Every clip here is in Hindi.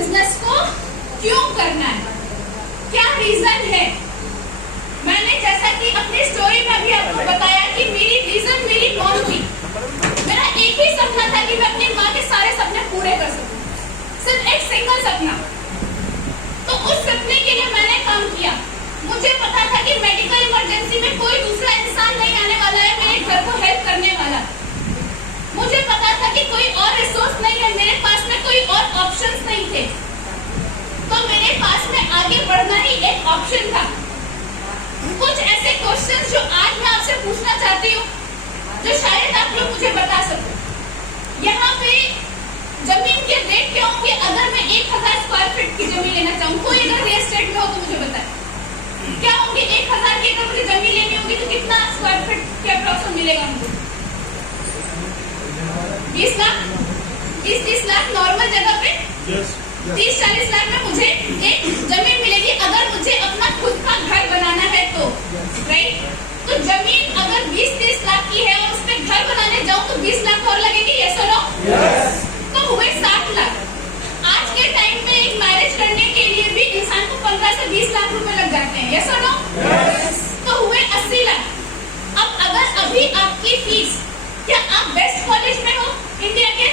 बिजनेस को क्यों करना है, क्या रीजन है। मैंने जैसा कि अपनी स्टोरी में भी आपको बताया कि मेरी रीजन मेरी कौन थी। मेरा एक ही सपना था कि मैं अपनी माँ के सारे सपने पूरे कर सकूं, सिर्फ एक सिंगल सपना। तो उस सपने के लिए मैंने काम किया। मुझे पता था कि मेडिकल इमरजेंसी में कोई दूसरा इंसान नहीं आने वाला है मेरे घर को हेल्प करने वाला। मुझे पता था कि कोई और रिसोर्स नहीं है, मेरे पास में कोई और ऑप्शंस नहीं थे। तो मेरे पास में आगे बढ़ना ही एक ऑप्शन था। कुछ ऐसे क्वेश्चंस जो आज मैं आपसे पूछना चाहती हूँ, जो शायद आप लोग मुझे बता सको। यहाँ पे जमीन के रेट क्या होंगे अगर मैं 1000 स्क्वायर फीट की जमीन लेना चाहूँ? कोई अगर रियल एस्टेट में हो तो मुझे बताए क्या होंगे। 1000 की अगर मुझे जमीन लेनी होगी तो कितना स्क्वायर फीट के अप्रोक्स मिलेगा मुझे? 20 लाख, 20-30 लाख नॉर्मल जगह पे 30-40 लाख में मुझे एक जमीन मिलेगी अगर मुझे अपना खुद का घर बनाना है तो, राइट। तो जमीन अगर 20-30 लाख की है और उसमें घर बनाने जाऊं तो 20 लाख और लगेगी, यस और नो? तो हुए 60 लाख। आज के टाइम में एक मैरिज करने के लिए भी इंसान को 15 से 20 लाख रुपए लग जाते हैं, यस और नो? तो हुए 80 लाख। अब अगर अभी आपकी फीस, क्या आप बेस्ट कॉलेज में हो इंडिया के?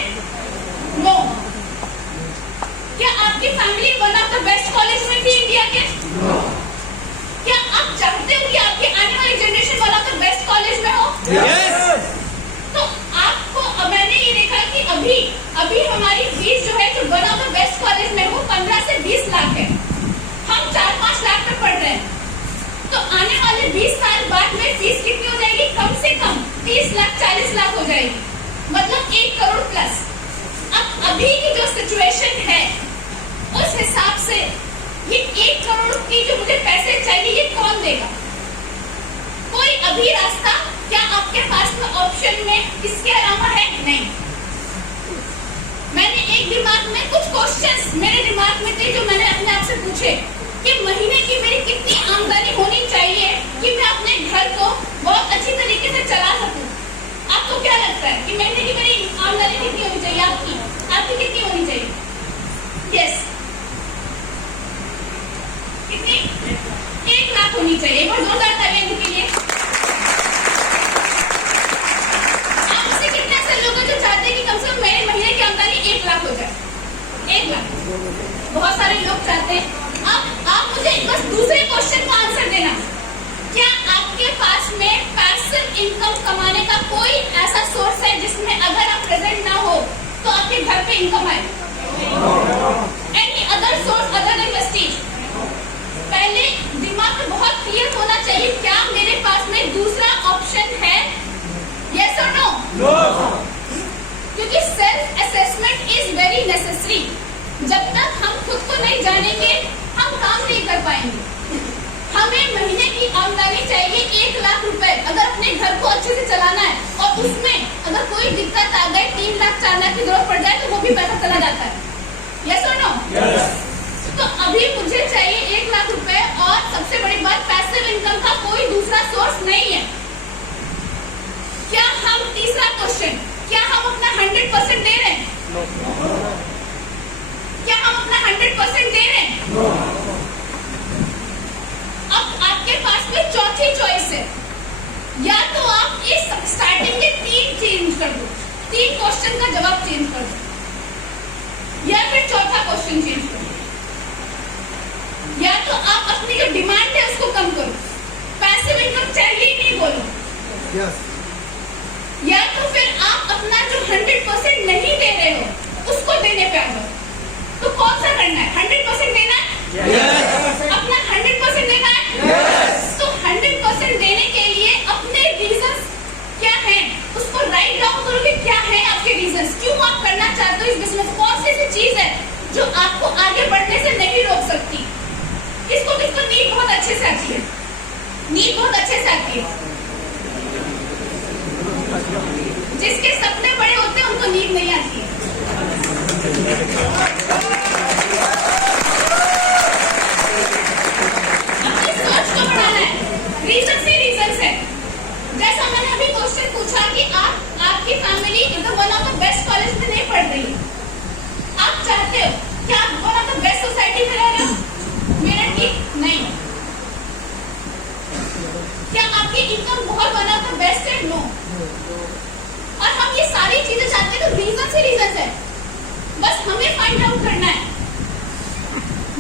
नो। क्या आपकी family one of the best college में थी इंडिया के? क्या आप चाहते हो कि आपकी आने वाली generation one of the best college में हो? Yes. तो आपको मैंने ये देखा कि अभी हमारी फीस जो है जो one of the best college में वो 15 से 20 लाख है। हम 4-5 लाख में पढ़ रहे हैं। तो आने वाले 20 साल बाद में फीस कितनी हो जाएगी? कम से कम 30 लाख 40 लाख हो जाएगी, मतलब 1 करोड़ प्लस। अब अभी की जो सिचुएशन है उस हिसाब से ये 1 करोड़ की जो मुझे पैसे चाहिए ये कौन देगा? कोई अभी रास्ता क्या आपके पास में ऑप्शन में इसके अलावा है? नहीं। मैंने एक दिमाग में कुछ क्वेश्चंस मेरे दिमाग में थे जो मैंने अपने आप से पूछे कि महीने की मेरी कितनी आमदनी होनी चाहिए कि मैं अपने घर को बहुत अच्छी तरीके से चला सकूं। आपको क्या लगता है कि महीने की मेरी आमदनी कितनी होनी चाहिए? आपकी कितनी होनी चाहिए? यस, कितनी? 1 लाख होनी चाहिए। एक बार जोरदार तालियां के लिए। आपसे कितने ऐसे लोग हैं जो चाहते हैं कि कम से कम मेरे महीने की आमदनी 1 लाख हो जाए? 1 लाख बहुत सारे लोग चाहते हैं। अब आप मुझे बस दूसरे क्वेश्चन का आंसर देना, क्या आपके पास में पैसिव इनकम कमाने का कोई ऐसा सोर्स है जिसमें अगर आप प्रेजेंट ना हो तो आपके घर पे इनकम आए? Any other source other than wastage? पहले दिमाग में बहुत क्लियर होना चाहिए, क्या मेरे पास में दूसरा ऑप्शन है? यस और नो? क्योंकि self assessment is very necessary. जब तक हम खुद को नहीं जानेंगे हम काम नहीं कर पाएंगे। हमें महीने की आमदनी चाहिए 1 लाख रुपए अगर अपने घर को अच्छे से चलाना है, और उसमें अगर कोई दिक्कत आ गई 3 लाख 4 लाख की जरूरत पड़ जाए तो वो भी पैसा चला जाता है, यस और नो? तो अभी मुझे चाहिए 1 लाख रुपए, और सबसे बड़ी बात पैसिव इनकम का कोई दूसरा सोर्स नहीं है। क्या हम, तीसरा क्वेश्चन, क्या हम अपना 100% दे रहे हैं? क्या हम अपना 100% दे रहे हैं? अब आपके पास में चौथी चॉइस है, या तो आप इस स्टार्टिंग के 3 चेंज कर दो, 3 क्वेश्चन का जवाब चेंज कर दो, या फिर चौथा क्वेश्चन चेंज कर दो, या तो आप अपनी जो डिमांड है उसको कम करो, पैसिव इनकम चाहिए ही नहीं बोलो, या तो फिर आप अपना जो 100% नहीं दे रहे हो उसको देने पे आ जाओ। तो कौन सा करना है? 100% देना है? अपना 100% देना है? तो 100% देने के लिए अपने रीजंस क्या हैं उसको राइट डाउन करो कि क्या है आपके रीजंस, क्यों आप करना चाहते हो इस बिजनेस। कौन सी ऐसी चीज है जो आपको आगे बढ़ने से नहीं रोक सकती? किसको नींद बहुत अच्छे से आती है? नींद बहुत अच्छे से आती है। जिसके सपने बड़े होते हैं उनको नींद नहीं आती है। अपनी सोच को बढ़ाना है, रीजन है। जैसा मैंने अभी क्वेश्चन पूछा कि आपकी family one of the best college में नहीं पढ़ रही है, आप चाहते हो कि आप वन ऑफ फाइंड आउट करना है।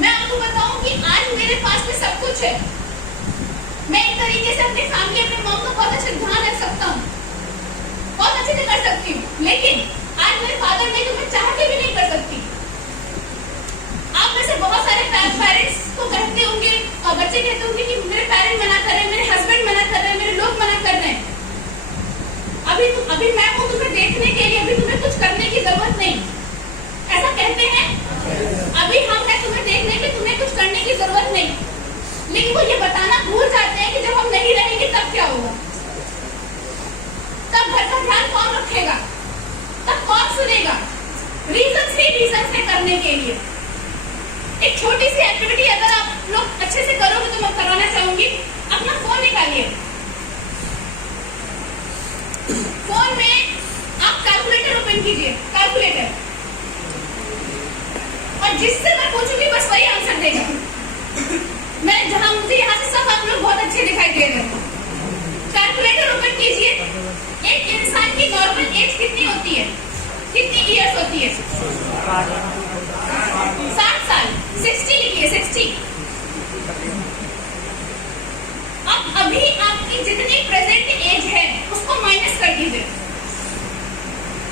मैं आपको बताऊं कि आज मेरे पास में सब कुछ है, मैं एक तरीके से अपनी फैमिली, अपने मॉम का बहुत अच्छा ध्यान रख सकता हूँ, बहुत अच्छे से कर सकती हूँ, लेकिन आज मेरे फादर नहीं तो मैं चाह के भी नहीं कर सकती। आप में से बहुत सारे पेरेंट्स को कहते होंगे और बच्चे कहते होंगे कि मेरे पेरेंट मना कर रहे हैं, मेरे हस्बैंड मना कर रहे हैं, मेरे लोग मना कर रहे हैं। अभी मैं हूँ तुम्हें देखने के लिए, अभी तुम्हें कुछ करने की जरूरत नहीं, ऐसा कहते हैं। अभी हम हैं तुम्हें देखने के, तुम्हें कुछ करने की जरूरत नहीं, लेकिन वो ये बताना भूल जाते हैं कि जब हम नहीं रहेंगे तब क्या होगा, तब घर का ध्यान कौन रखेगा, तब कौन सुनेगा। रीजन से करने के लिए एक छोटी सी एक्टिविटी अगर आप लोग अच्छे से करोगे तो मैं करवाना चाहूंगी। अपना फोन निकालिए, फोन में आप कैलकुलेटर ओपन कीजिए, कैलकुलेटर, और जिससे मैं पूछूंगी बस वही आंसर देगा। मैं जहां मुझे यहाँ से सब आप लोग बहुत अच्छे दिखाई दे रहे हैं। कैलकुलेटर ओपन कीजिए। एक इंसान की नॉर्मल एज कितनी होती है, कितनी इयर्स होती है? 60 साल, 60 लिखिए, 60। अब अभी आपकी जितनी प्रेजेंट एज है उसको माइनस कर दीजिए,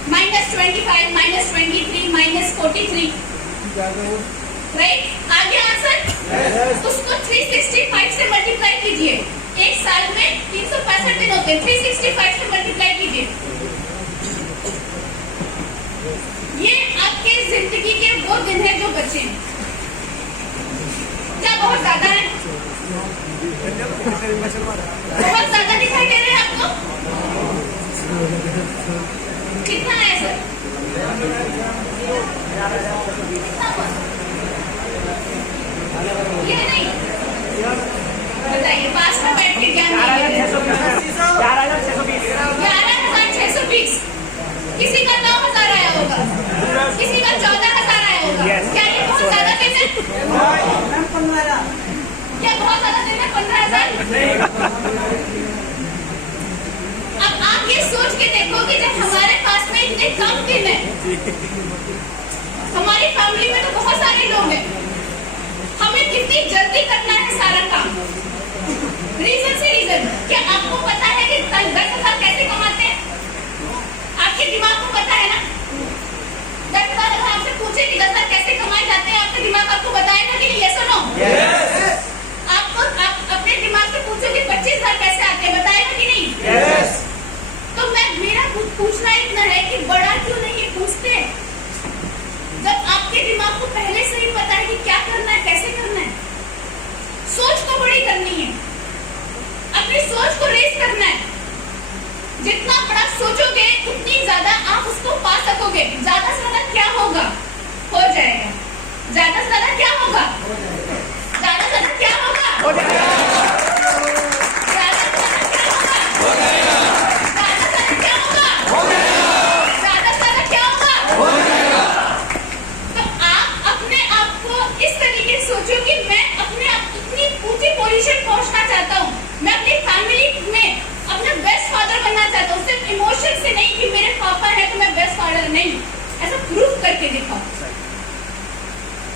-25, -23, -43, राइट? आगे आंसर, उसको 365 से मल्टीप्लाई कीजिए। एक साल में 365 दिन होते हैं, 365 से मल्टीप्लाई कीजिए। ये आपके जिंदगी के वो दिन है जो बचे हैं। क्या बहुत ज्यादा है? बहुत ज्यादा दिखाई दे रहे हैं आपको? कितना है सर? ये नहीं बताइए, पास में बैठ के क्या 11,620। किसी का 9,000 आया होगा, किसी का 14,000 आया होगा। क्या ये बहुत ज्यादा दिन है? क्या बहुत ज्यादा दिन है 15,000? अब आप ये सोच के देखो कि जब हमारे पास में इतने कम दिन है, हमारी फैमिली में तो बहुत सारे लोग हैं, हमें कितनी जल्दी करना है सारा काम। रीजन क्या आपको पता है कि 10,000 कैसे कमाते हैं? आपके दिमाग को पता है ना? 10,000 अगर आपसे पूछे कि 10,000 कैसे कमाए जाते हैं, आपका दिमाग आपको बताएगा कि नहीं? यस और नो? आप अपने दिमाग से पूछो कि 25,000 कैसे आते हैं, बताएगा कि नहीं? yes. तो मेरा पूछना इतना है कि बड़ा क्यों नहीं पूछते? जब आपके दिमाग को पहले से ही पता है कि क्या करना है, कैसे करना है। सोच को बड़ी करनी है, अपनी सोच को रेस करना है। जितना बड़ा सोचोगे उतनी ज्यादा आप उसको पा सकोगे। ज्यादा से ज्यादा क्या होगा? हो जाएगा। ज्यादा से ज्यादा क्या होगा? ज्यादा से ज्यादा क्या होगा? हो जाएगा। ज्यादा से ज्यादा क्या होगा? हो जाएगा। ज्यादा से ज्यादा क्या होगा? हो जाएगा। ज्यादा से ज्यादा क्या होगा? हो जाएगा। तो आप अपने आप को इस तरीके से सोचो कि मैं अपने आप इतनी ऊंची पोजीशन पहुंचना चाहता हूँ, मैं अपनी फैमिली में अपना बेस्ट फादर बनना चाहता हूँ। सिर्फ इमोशन से नहीं कि मेरे पापा है तो मैं बेस्ट फादर नहीं, ऐसा प्रूफ करके दिखाओ।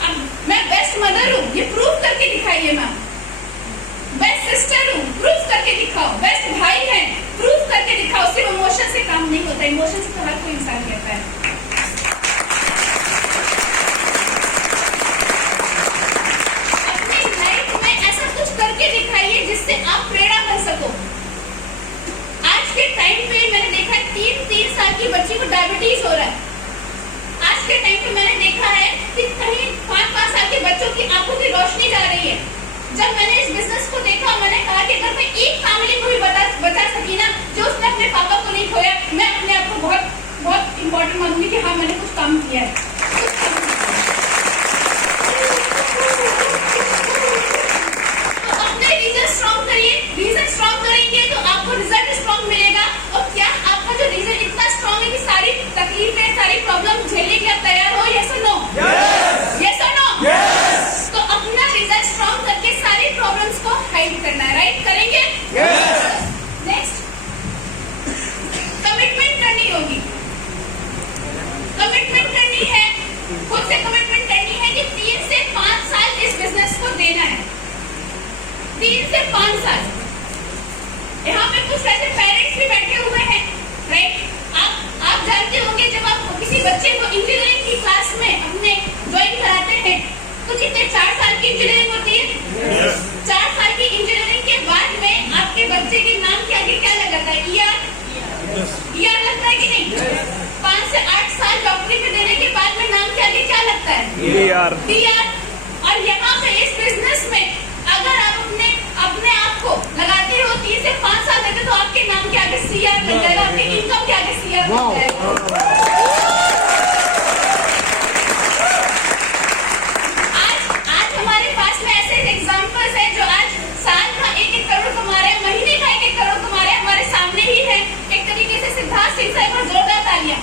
अब मैं बेस्ट मदर हूँ, ये प्रूफ करके दिखाइए। मैं बेस्ट सिस्टर हूँ, प्रूफ करके दिखाओ। बेस्ट भाई है, प्रूफ करके दिखाओ। सिर्फ इमोशन से काम नहीं होता, इमोशन से तो हर कोई इंसान कहता है। अपनी लाइफ में ऐसा कुछ करके दिखाइए जिससे आप प्रेरणा बन सको। आज के टाइम पे मैंने देखा है 3 साल की बच्ची को डायबिटीज हो रहा है। आज के टाइम पे मैंने देखा है कि कहीं 5 साल के बच्चों की आंखों की रोशनी जा रही है। जब मैंने इस बिजनेस को देखा, मैंने कहा कि अगर मैं एक फैमिली को भी बचा सकी ना, जो उसने अपने पापा को नहीं खोया, मैं अपने आप को बहुत इम्पोर्टेंट मानूंगी कि हाँ मैंने कुछ काम किया है। तो अपने रीजन स्ट्रॉन्ग करिए। रीजन स्ट्रॉन्ग करेंगे तो आपको रिजल्ट स्ट्रॉन्ग मिलेगा। और क्या आपका जो रीजन इतना स्ट्रॉन्ग है कि सारी तकलीफें, सारी प्रॉब्लम झेलने के लिए तैयार हो? यस और नो? यस और नो? तो अपना रीजन स्ट्रॉन्ग करके सारी प्रॉब्लम्स को हाइड करना है, राइट? करेंगे? नेक्स्ट, कमिटमेंट करनी होगी। कमिटमेंट करनी है 3 से 5 साल। यहाँ पे कुछ ऐसे पेरेंट्स भी बैठे हुए हैं, राइट? आप जानते होंगे जब आप किसी बच्चे को इंजीनियरिंग की क्लास में अपने ज्वाइन कराते हैं तो कितने 4 साल की इंजीनियरिंग होती है। 4 साल की इंजीनियरिंग के बाद में आपके बच्चे के नाम के आगे क्या लगाता है? ईआर लगता है कि नहीं? 5 से 8 साल डॉक्टरी में देने के बाद में नाम के आगे क्या लगता है? डीआर। और यहाँ पे इस बिजनेस में अगर आप अपने आप को लगाते हो 3 से 5 साल देते तो आपके नाम के आगे सीआर लग जाएगा, आपके इनकम के आगे सीआर लग जाएगा। आज हमारे पास में ऐसे एग्जांपल्स हैं जो आज साल का 1-1 करोड़ कमा रहे हैं, महीने का 1-1 करोड़ कमा रहे हैं, हमारे सामने ही है। एक तरीके से सिद्धार्थ सिंह साहब को जोरदार तालियां।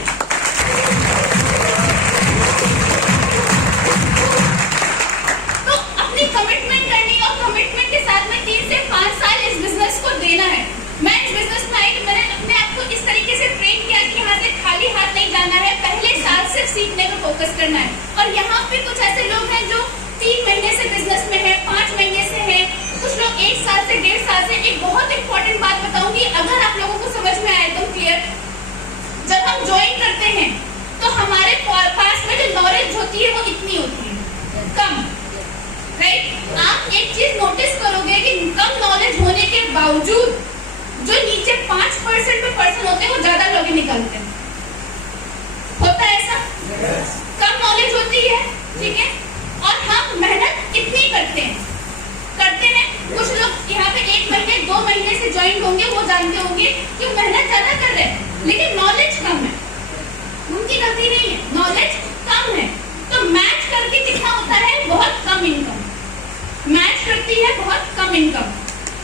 तो अपनी कमिटमेंट करनी और कमिटमेंट के साथ में 3 से 5 साल इस बिजनेस को देना है। मैं इस बिजनेस में आई तो मैंने अपने आप को इस तरीके से ट्रेन किया कि यहाँ से खाली हाथ नहीं जाना है, पहले साल सिर्फ सीखने पर फोकस करना है। और यहाँ पे कुछ ऐसे लोग हैं जो 3 महीने से बिजनेस में है, 5 महीने से है, कुछ लोग 1 साल से 1.5 साल से। एक बहुत इंपॉर्टेंट बात बताऊंगी, अगर आप लोगों को समझ में आए तो क्लियर। जब हम ज्वाइन करते हैं तो हमारे पास में जो नॉलेज होती है वो इतनी होती है, कम, राइट? आप एक चीज नोटिस करोगे कि कम नॉलेज होने के बावजूद जो नीचे 5% में पर्सन होते हैं वो ज्यादा लोग निकलते हैं। होता है ऐसा? कम नॉलेज होती है, ठीक है, और हम मेहनत कितनी करते हैं। कुछ लोग यहाँ पे 1 महीने 2 महीने से ज्वाइन होंगे, वो जानते होंगे कि मेहनत ज्यादा कर रहे हैं लेकिन नॉलेज कम है। उनकी गलती नहीं है, नॉलेज कम है। तो मैच करके कितना होता है? बहुत कम इनकम मैच करती है, बहुत कम इनकम।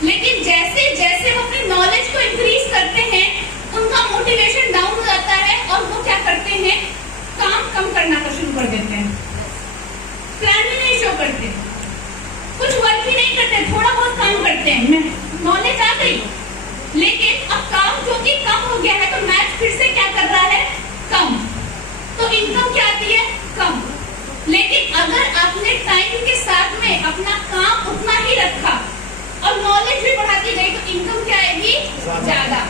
लेकिन जैसे जैसे वो अपनी नॉलेज को इंक्रीज करते हैं उनका मोटिवेशन डाउन हो जाता है और वो क्या करते हैं? काम कम करना शुरू कर देते हैं, प्लान भी नहीं शो करते, कुछ वर्क भी नहीं करते, थोड़ा बहुत काम करते हैं। नॉलेज आ गई लेकिन अब काम क्योंकि कम हो गया है तो मैच फिर से क्या कर रहा है? कम। तो इनकम क्या आती है? कम। लेकिन अगर आपने टाइम के साथ में अपना काम उतना ही रखा और नॉलेज भी बढ़ाती गई तो इनकम क्या आएगी? ज्यादा।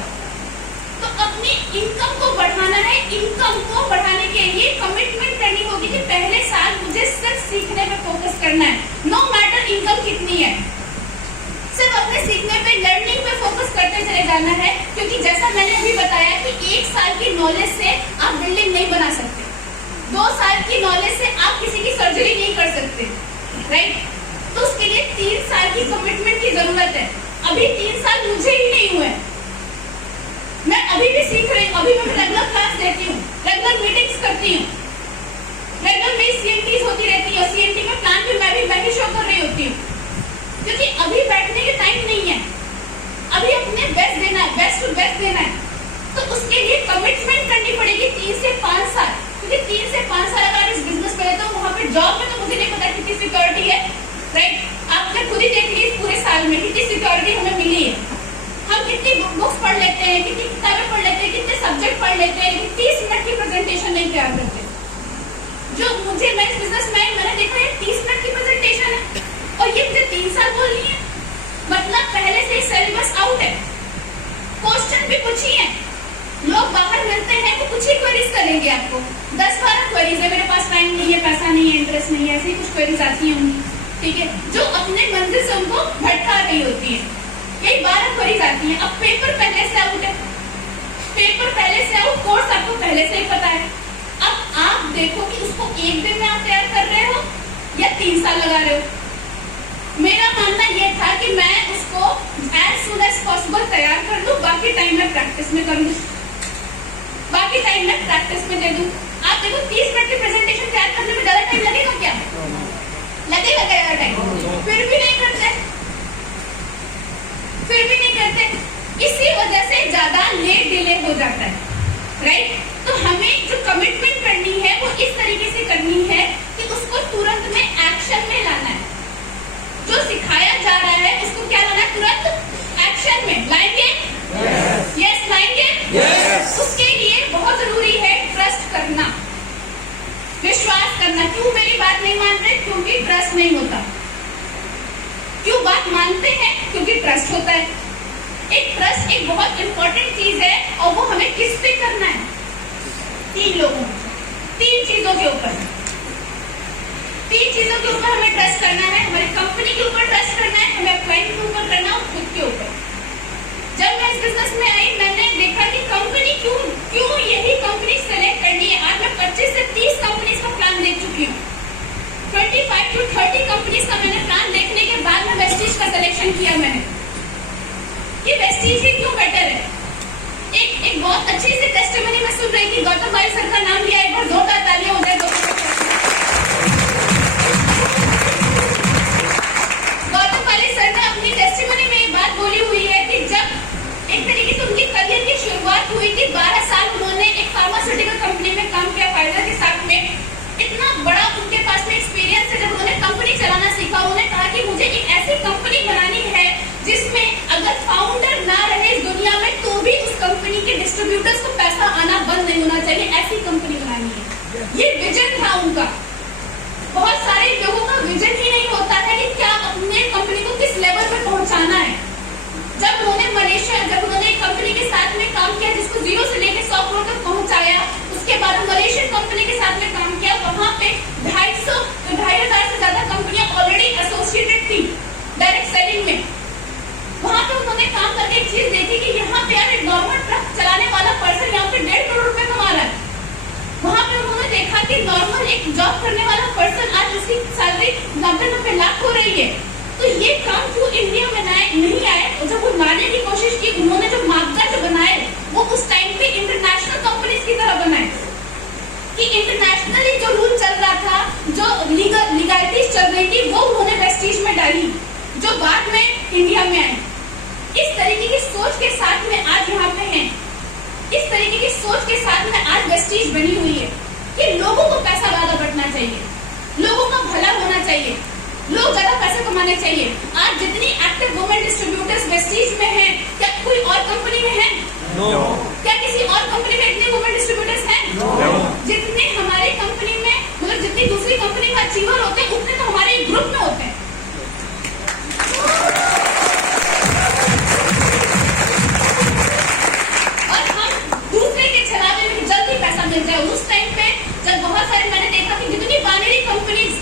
तो अपनी इनकम को बढ़ाना है। इनकम को बढ़ाने के लिए कमिटमेंट करनी होगी कि पहले साल मुझे सिर्फ सीखने पे फोकस करना है, नो मैटर इनकम कितनी है, सिर्फ अपने सीखने पे, लर्निंग पे फोकस करते चले जाना है। क्योंकि जैसा मैंने अभी बताया कि 1 साल की नॉलेज से आप बिल्डिंग नहीं बना सकते, 2 साल की नॉलेज से आप किसी की सर्जरी नहीं कर सकते, राइट? तो उसके लिए 3 साल की कमिटमेंट की जरूरत है। अभी 3 साल मुझे ही नहीं हुए, मैं अभी भी सीख रही हूँ, अभी मैं रेगुलर क्लास देती हूँ, रेगुलर मीटिंग्स करती हूँ, रेगुलर मेरी सीएनटीज होती रहती है, सीएनटी में प्लान भी मैं ही शो कर रही होती हूँ। क्योंकि अभी बैठने के टाइम नहीं है, अभी अपने बेस्ट देना है, बेस्ट टू बेस्ट देना है। तो उसके लिए कमिटमेंट करनी पड़ेगी 3 से 5 साल। क्योंकि 3 से 5 साल अगर इस बिजनेस में रहते हो, वहाँ पे जॉब में तो मुझे नहीं पता कितनी सिक्योरिटी है, राइट? आपने खुद ही देख ली पूरे साल में कितनी सिक्योरिटी हमें मिली है। हम कितनी बुक्स पढ़ लेते हैं, कितनी किताबें पढ़ लेते हैं, कितने सब्जेक्ट पढ़ लेते हैं, 30 मिनट की प्रेजेंटेशन नहीं तैयार करते। जो मैं इस बिजनेस में मैंने देखा है 30 मिनट की प्रेजेंटेशन है और ये मुझे 3 साल बोल रही है। मतलब पहले से ही सिलेबस आउट है, क्वेश्चन भी कुछ ही है। लोग बाहर मिलते हैं तो कुछ ही क्वेरीज करेंगे आपको, 10-12 क्वेरीज है, मेरे पास टाइम नहीं है, पैसा नहीं है, इंटरेस्ट नहीं है, ऐसे ही कुछ क्वेरीज आती होंगी, ठीक है, जो अपने मंजिल से उनको भटका रही होती है। यही 12 क्वेरीज आती हैं। अब पेपर पहले से आउट है, पेपर पहले से आउट, कोर्स आपको पहले से ही पता है। अब आप देखो कि उसको 1 दिन में आप तैयार कर रहे हो या 3 साल लगा रहे हो। मेरा मानना यह था कि मैं उसको as soon as possible तैयार कर लूं, बाकी टाइम में प्रैक्टिस में कर लूं, बाकी टाइम में प्रैक्टिस में दे दूं। आप देखो 30 मिनट की प्रेजेंटेशन तैयार करने में ज्यादा टाइम लगेगा क्या? लगेगा ज्यादा टाइम? फिर भी नहीं करते, फिर भी नहीं करते। इसी वजह से ज्यादा लेट डिले हो जाता है, राइट? तो हमें जो कमिटमेंट करनी है वो इस तरीके से करनी है कि उसको तुरंत में एक्शन में लाना है। जो सिखाया जा रहा है उसको क्या लाना है? तुरंत एक्शन में लाएंगे। यस, लाएंगे। उसके लिए बहुत जरूरी है ट्रस्ट करना, विश्वास करना। क्यों मेरी बात नहीं मान रहे? क्योंकि ट्रस्ट नहीं होता। क्यों बात मानते हैं ट्रस्ट होता है। एक ट्रस्ट एक बहुत इंपॉर्टेंट चीज है और वो हमें किस पे करना है? 3 लोगों, 3 चीजों के ऊपर। 3 चीजों के ऊपर हमें ट्रस्ट करना है। हमारी कंपनी के ऊपर ट्रस्ट करना है, हमें क्लाइंट के ऊपर करना है और खुद के ऊपर। जब मैं इस बिजनेस में आई मैंने देखा कि कंपनी क्यों यही कंपनी सेलेक्ट करनी है। आज मैं 25 से 30 कंपनीज का प्लान देख चुकी हूँ। 25 to 30 कंपनीज का मैंने प्लान देखने के बाद में वेस्टीज का सिलेक्शन किया मैंने कि वेस्टीज ही क्यों बेटर है। एक बहुत अच्छी सी टेस्टिमनी में सुन रही थी, गौतम भाई सर का नाम लिया, एक बार जोरदार तालियां हो जाए। गौतम भाई सर ने अपनी टेस्टिमनी में एक बात बोली हुई है कि जब एक तरीके से उनकी करियर की शुरुआत हुई थी, 12 साल उन्होंने एक फार्मास्यूटिकल कंपनी में काम किया फाइजर के साथ में। इतना बड़ा उनके पास में एक्सपीरियंस है। जब उन्होंने कंपनी चलाना सीखा, उन्होंने कहा कि मुझे एक ऐसी कंपनी बनानी है जिसमें अगर फाउंडर ना रहे इस दुनिया में तो भी उस कंपनी के डिस्ट्रीब्यूटर्स को पैसा आना बंद नहीं होना चाहिए। ऐसी कंपनी बनानी है, ये विजन था उनका। बहुत सारे लोगों का विजन ही नहीं होता है कि क्या अपने कंपनी को किस लेवल पर पहुंचाना है। जब उन्होंने एक कंपनी के साथ में काम किया जिसको 0 से लेकर 100 करोड़ तक पहुंचाया, उसके बाद मलेशियन कंपनी के साथ में काम किया, वहां पे 2,500 से ज्यादा कंपनियां ऑलरेडी एसोसिएटेड थी डायरेक्ट सेलिंग में। वहां पे उन्होंने काम करके एक चीज देखी कि यहाँ पे यार एक नॉर्मल ट्रक चलाने वाला पर्सन यहाँ पे 1.5 करोड़ रुपए कमा रहा है। वहां पे उन्होंने देखा कि नॉर्मल एक जॉब करने वाला पर्सन आज उसकी सैलरी 90 लाख हो रही है। तो ये काम क्यों इंडिया में नहीं आए? जब वो लाने की कोशिश की, उन्होंने जो मापदंड बनाए वो उस टाइम पे इंटरनेशनल कंपनीज की तरह बनाए कि इंटरनेशनली जो रूल चल रहा था, जो लीगलिटीज चल रही थी, वो उन्होंने वेस्टीज में डाली जो बाद में इंडिया में आई। इस तरीके की सोच के साथ में आज यहाँ पे हैं। इस तरीके की सोच के साथ में आज वेस्टीज बनी हुई है कि लोगों को पैसा ज्यादा बंटना चाहिए, लोगों का भला होना चाहिए, लोग ज्यादा पैसे कमाने चाहिए। आज जितनी एक्टिव वुमेन डिस्ट्रीब्यूटर्स वेस्टीज में हैं, क्या कोई और कंपनी में है? No. क्या किसी और कंपनी में इतने वुमेन डिस्ट्रीब्यूटर्स हैं? No. जितने हमारी कंपनी में, मतलब जितनी दूसरी कंपनी में अचीवर होते हैं, उतने तो हमारे एक ग्रुप में होते हैं। और हम दूसरे के छलावे में जल्दी पैसा मिल जाए। उस टाइम पे जब बहुत सारे मैंने देखा कि जितनी बाइनरी कंपनीज,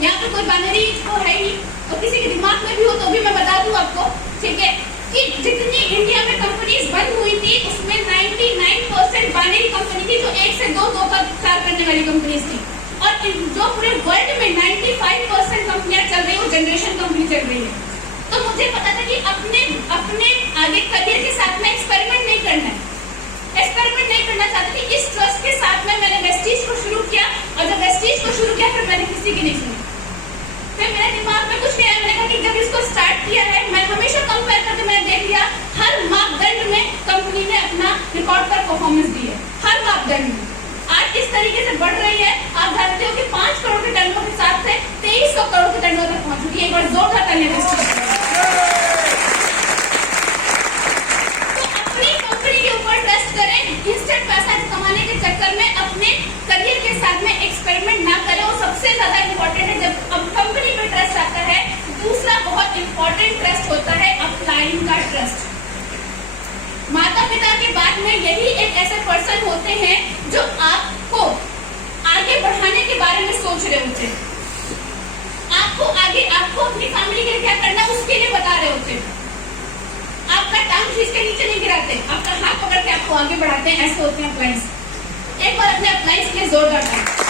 यहाँ पे कोई बाइनरी तो है ही और किसी के दिमाग में भी हो तो भी मैं बता दूं आपको, ठीक है, कि जितनी इंडिया में कंपनीज बंद हुई थी उसमें 99% बाइनरी कंपनी थी जो 1 से 2 कार्य करने वाली कंपनीज थी। और जो पूरे वर्ल्ड में 95% कंपनियां चल रही है वो जनरेशन कंपनी चल रही है। तो मुझे पता था कि अपने आगे करियर के साथ में एक्सपेरिमेंट नहीं करना है, एक्सपेरिमेंट नहीं करना चाहती थी। इस ट्रस्ट के साथ में मैंने वेस्टीज को शुरू किया और जब वेस्टीज को शुरू किया फिर मैंने किसी की नहीं सुनी। फिर मेरे दिमाग में कुछ नहीं आया। मैंने कहा कि जब इसको स्टार्ट किया है, मैं हमेशा कंपेयर करके मैंने देख लिया हर मापदंड में कंपनी ने अपना रिकॉर्ड पर परफॉर्मेंस दी है, हर मापदंड में। आज किस तरीके से बढ़ रही है आप जानते हो कि 5 करोड़ के टर्नओवर के साथ से 2300 करोड़ के टर्नओवर तक पहुंच चुकी है। एक बार जोरदार तालियां दीजिए। इंस्टेंट पैसा कमाने के चक्कर में अपने करियर के साथ में एक्सपेरिमेंट ना करें, वो सबसे ज्यादा इंपॉर्टेंट है। जब अब कंपनी पे ट्रस्ट आता है, दूसरा बहुत इंपॉर्टेंट ट्रस्ट होता है अपलाइन का ट्रस्ट। माता पिता के बाद में यही एक ऐसे पर्सन होते हैं जो आपको आगे बढ़ाने के बारे में सोच रहे होते हैं, आपको अपनी फैमिली के लिए क्या करना है उसके लिए बता रहे होते हैं। आपका टांग खींच के नीचे नहीं गिराते, आपका हाथ पकड़ के आपको आगे बढ़ाते हैं। ऐसे होते हैं अप्लायंस। एक बार अपने अप्लायंस के लिए जोरदार ताली।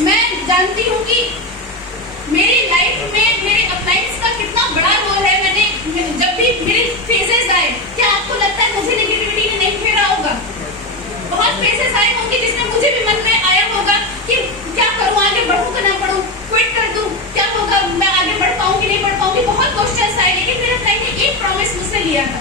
मैं जानती हूँ कि मेरी लाइफ में मेरे अप्लायंस का कितना बड़ा रोल है। मैंने जब भी मेरे फेजेस आए, क्या आपको लगता है मुझे नेगेटिविटी ने नहीं फेरा होगा? बहुत फेजेस आए होंगे जिसमें मुझे भी मन में आया होगा कि क्या करूं, आगे बढ़ूं कि ना बढ़ूं, क्विट कर दूं, क्या होगा, मैं आगे बढ़ पाऊंगी नहीं बढ़ पाऊंगी। बहुत क्वेश्चंस आए, लेकिन मेरे भाई ने एक प्रॉमिस मुझसे लिया था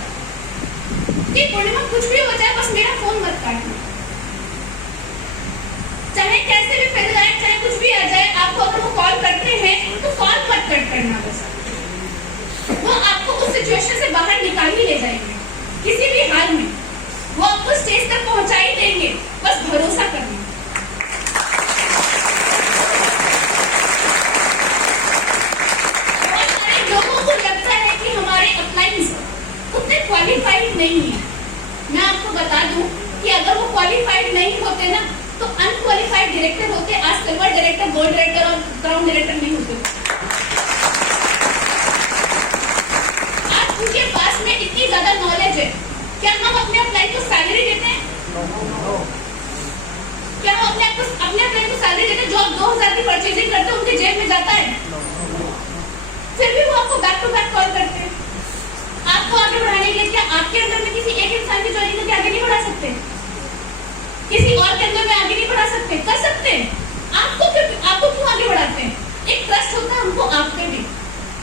कि अगर वो क्वालिफाइड नहीं होते ना तो अनक्वालिफाइड डायरेक्टर होते, आज सिल्वर डायरेक्टर, गोल्ड डायरेक्टर और क्राउन डायरेक्टर नहीं होते। आज उनके पास में इतनी ज्यादा नॉलेज है। क्या हम अपने एम्प्लॉय को सैलरी देते हैं? क्या हम अपने एम्प्लॉय को सैलरी देते हैं? जो आप 2000 की परचेजिंग करते हैं उनके जेब में जाता है, फिर भी वो आपको बैक टू बैक कॉल करते हैं आपको आगे बढ़ाने के लिए। क्या आपके अंदर में किसी एक इंसान की ज्वाइनिंग करके आगे नहीं बढ़ा सकते? किसी और के अंदर में आगे नहीं बढ़ा सकते? कर सकते हैं। आपको क्यों आगे बढ़ाते हैं? एक ट्रस्ट होता है हमको आप पे भी,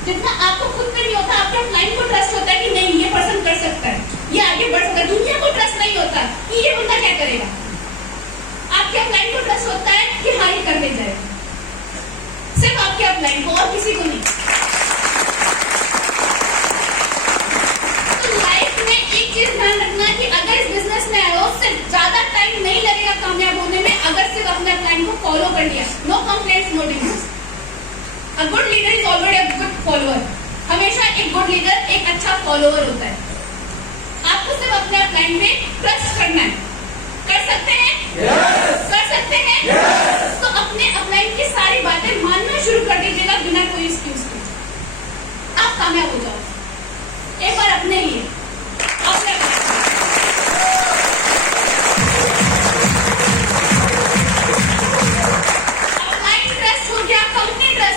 जितना आपको खुद पे नहीं होता, आपके क्लाइंट को ट्रस्ट होता है कि नहीं ये पर्सन कर सकता है, ये आगे बढ़ सकता है। दुनिया को ट्रस्ट नहीं होता कि ये बंदा क्या करेगा। आपके क्लाइंट को ट्रस्ट होता है कि हाँ ये कर ले जाएगा, सिर्फ आपके क्लाइंट को और किसी को नहीं। तो लाइफ में एक चीज ध्यान रखना कि अगर इस बिजनेस में आए हो उससे ज्यादा टाइम नहीं लगेगा कामयाब होने में, अगर सिर्फ अपने क्लाइंट को फॉलो कर लिया। No complaints, no demands. A good leader is already a good follower. हमेशा एक गुड लीडर एक अच्छा फॉलोअर होता है। आपको सिर्फ अपने क्लाइंट में ट्रस्ट करना है। कर सकते हैं? Yes. कर सकते हैं? Yes. तो अपने क्लाइंट की सारी बातें मानना शुरू कर दीजिएगा बिना कोई एक्सक्यूज के। आप कामयाब हो जाओ। एक बार अपने लिए अपने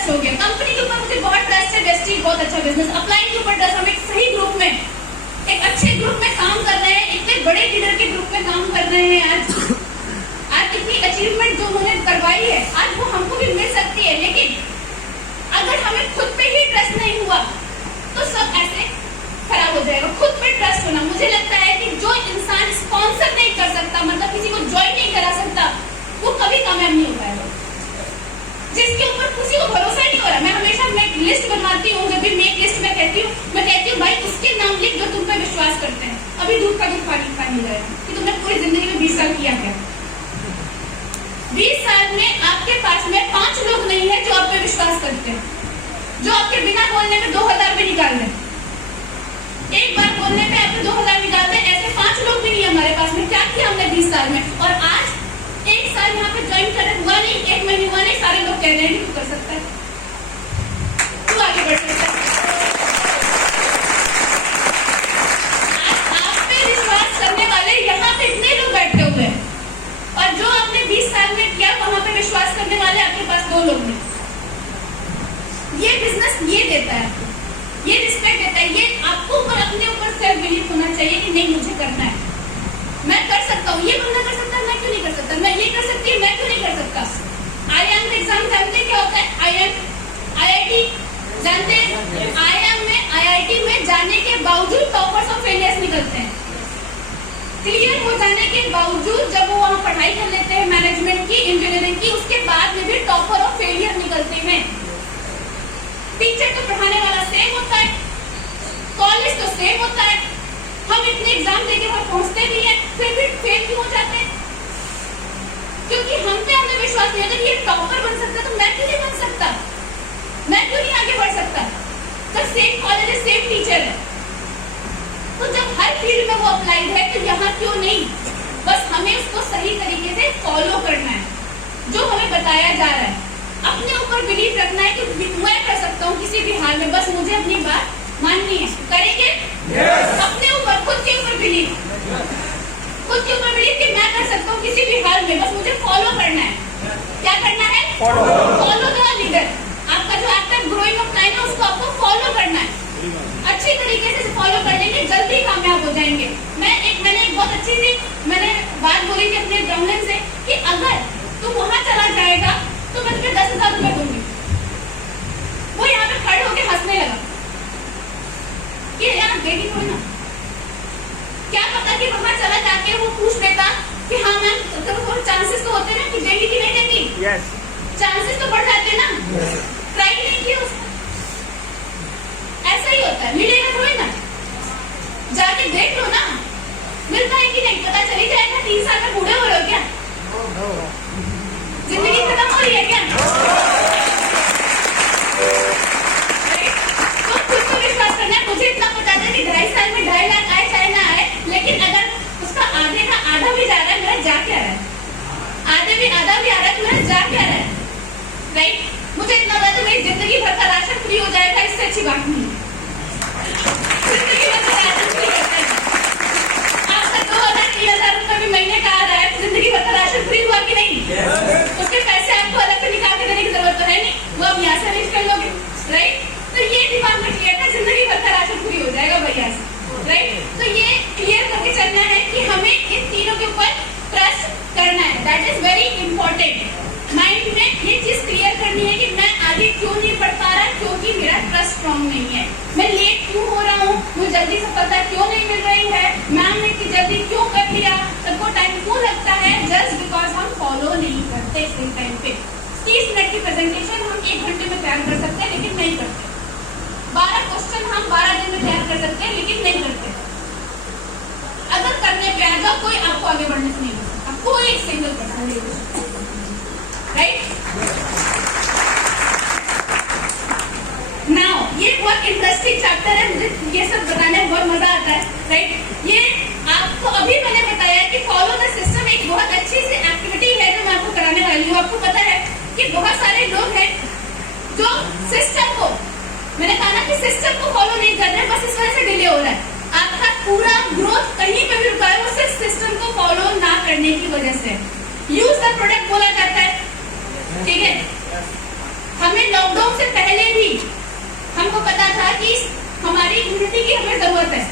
हो गया। कंपनी के ऊपर मुझे बहुत ट्रस्ट है, वेस्टीज बहुत अच्छा बिजनेस। अपलाइन के ऊपर ट्रस्ट, हम एक सही ग्रुप में, एक अच्छे ग्रुप में काम कर रहे हैं, इतने बड़े लीडर के ग्रुप में काम कर रहे हैं। आज इतनी अचीवमेंट जो उन्होंने करवाई है, आज वो हमको भी मिल सकती है। लेकिन अगर हमें खुद पे ही ट्रस्ट नहीं हुआ तो सब ऐसे खराब हो जाएगा। खुद पे ट्रस्ट होना, मुझे लगता है कि जो इंसान स्पॉन्सर नहीं कर सकता, मतलब किसी को ज्वाइन नहीं करा सकता, वो कभी कामयाब नहीं हो पाएगा। जिसके ऊपर किसी को भरोसा ही नहीं हो रहा। मैं हमेशा एक लिस्ट बनवाती हूँ, जब भी मैं एक लिस्ट में कहती हूँ भाई उसके नाम लिख जो तुम पे विश्वास करते हैं। अभी दूध का दूध पानी का मिल जाएगा कि तुमने पूरी जिंदगी में 20 साल किया है। 20 साल में आपके पास में 5 लोग नहीं है जो आप पे विश्वास करते हैं, जो आपके बिना बोलने में 2000 भी निकाल दें। एक बार बोलने पे आपने 2000 निकाल दें, ऐसे 5 लोग भी नहीं है हमारे पास में। क्या किया हमने 20 साल में? और आज 1 साल यहाँ पे ज्वाइन करने हुआ नहीं, 1 महीने हुआ नहीं, सारे लोग कह रहे हैं तू कर सकता है, तू आगे बढ़ सकता है। आप पे विश्वास करने वाले यहाँ पे इतने लोग बैठे हुए हैं, और जो आपने 20 साल में किया वहां पे विश्वास करने वाले आपके पास 2 लोग हैं। ये बिजनेस ये देता है, ये रिस्पेक्ट देता है। ये आपको ऊपर अपने ऊपर सेल्फ बिलीफ होना चाहिए कि नहीं मुझे करना है, मैं कर सकता हूँ। ये बंदा कर सकता है, मैं क्यों नहीं कर सकता? मैं ये कर सकती हूँ, मैं क्यों नहीं कर सकता? IIM का एग्जाम जानते क्या होता है? IIT जानते हैं? IIT में जाने के बावजूद टॉपर्स और फेलियर्स निकलते हैं। क्लियर हो जाने के बावजूद जब वो वहाँ पढ़ाई कर लेते हैं मैनेजमेंट की, इंजीनियरिंग की, उसके बाद में भी टॉपर और फेलियर निकलते हैं। टीचर तो पढ़ाने वाला सेम होता है, कॉलेज तो सेम होता है, हम इतने एग्जाम देके वहां पहुंचते भी हैं, फिर भी फेल क्यों हो जाते हैं? क्योंकि हम पे हमें विश्वास नहीं होता कि ये टॉपर बन सकता है, तो मैं क्यों नहीं बन सकता? मैं क्यों नहीं आगे बढ़ सकता? जब सेम कॉलेज है, सेम टीचर है, तो जब हर फील्ड में वो अप्लाइड है तो यहाँ क्यों नहीं? बस हमें उसको सही तरीके से फॉलो करना है, जो हमें बताया जा रहा है। अपने ऊपर बिलीफ रखना है कि मैं कर सकता हूँ किसी भी हाल में, बस मुझे अपनी बात माननी है। करेंगे? yes. अपने ऊपर, खुद के ऊपर बिलीफ, खुद के ऊपर बिलीफ कि मैं कर सकता हूँ किसी भी हाल में, बस मुझे फॉलो करना है। क्या करना है? Follow the leader. आपका जो एक्टिव ग्रोइंग ऑफ लाइन है उसको आपको फॉलो करना है। अच्छी तरीके से फॉलो कर लेंगे, जल्दी कामयाब हो जाएंगे। मैंने एक बहुत अच्छी सी बात बोली थी अपने डाउनलाइन से कि अगर तुम वहां चला जाएगा तो मैं तुम्हें 10,000 रुपए दूंगी। वो यहाँ पे खड़े होकर हंसने लगा कि यार देगी थोड़ी ना, क्या पता कि वहां चला जाके वो पूछ लेता कि हाँ मैम, तो चांसेस तो होते ना कि देगी कि नहीं देगी। yes. चांसेस तो बढ़ जाते ना। ट्राई नहीं किया उसको, ऐसा ही होता है, मिलेगा थोड़ी ना, जाके देख लो ना मिलता है कि नहीं, पता चली जाएगा। 3 साल में बूढ़े हो रहे हो क्या? जिंदगी खत्म हो रही है क्या? तो खुद को विश्वास करना है। मुझे इतना पता था कि 2.5 साल में 2.5 लाख आए चाहे ना आए, लेकिन अगर उसका आधे का आधा भी जा जा क्या रहा है, आधा भी आ रहा है तुम्हारा जा क्या रहा है, राइट। मुझे इतना पता है मेरी जिंदगी भर का राशन फ्री हो जाएगा, इससे अच्छी बात नहीं है। जिंदगी भर का राशन फ्री होता है, आपका 2000-3000 रुपए भी महीने का आ रहा है, जिंदगी भर का राशन फ्री हुआ कि नहीं? उसके पैसे आपको अलग से निकाल के देने की जरूरत तो है नहीं, वो आप यहाँ से अरेंज कर लोगे, राइट। तो ये दिमाग में क्लियर था, जिंदगी भर का राशन फ्री हो जाएगा भैया से, राइट। तो ये क्लियर करके चलना है कि हमें इन तीनों के ऊपर ट्रस्ट करना है, that is very important. Mind में ये चीज क्लियर करनी है कि मैं आगे क्यों नहीं बढ़ पा रहा, क्योंकि मेरा ट्रस्ट स्ट्रॉन्ग नहीं है, मैं लेट क्यों हो रहा हूँ, मुझे जल्दी सफलता क्यों नहीं मिल रही है, मैम ने कि जल्दी क्यों कर लिया, सबको टाइम क्यों लगता है, जस्ट बिकॉज हम फॉलो नहीं करते सही टाइम पे। 30 मिनट की प्रेजेंटेशन हम 1 घंटे में तैयार कर सकते हैं, लेकिन नहीं करते। 12 क्वेश्चन हम 12 दिन में तैयार कर सकते हैं, लेकिन नहीं करते। अगर करने पे आ जाओ, कोई आपको आगे बढ़ने से नहीं कर सकता, कोई एक सिंगल पर्सन, राइट। नाउ ये बहुत इंटरेस्टिंग चैप्टर है, मुझे ये सब बताने में बहुत मजा आता है, राइट। ये आपको अभी मैंने बताया कि फॉलो द सिस्टम एक बहुत अच्छी सी एक्टिविटी है जो मैं आपको कराने वाली हूँ। आपको पता है कि बहुत सारे लोग हैं जो सिस्टम को, मैंने कहा ना कि सिस्टम को फॉलो नहीं कर रहे, बस इस वजह से डिले हो रहा है। आपका पूरा ग्रोथ कहीं पे भी रुका है, वो सिर्फ सिस्टम को फॉलो ना करने की वजह से। यूज द प्रोडक्ट बोला जाता है, ठीक है। हमें लॉकडाउन से पहले भी हमको पता था कि हमारी इम्यूनिटी की हमें जरूरत है,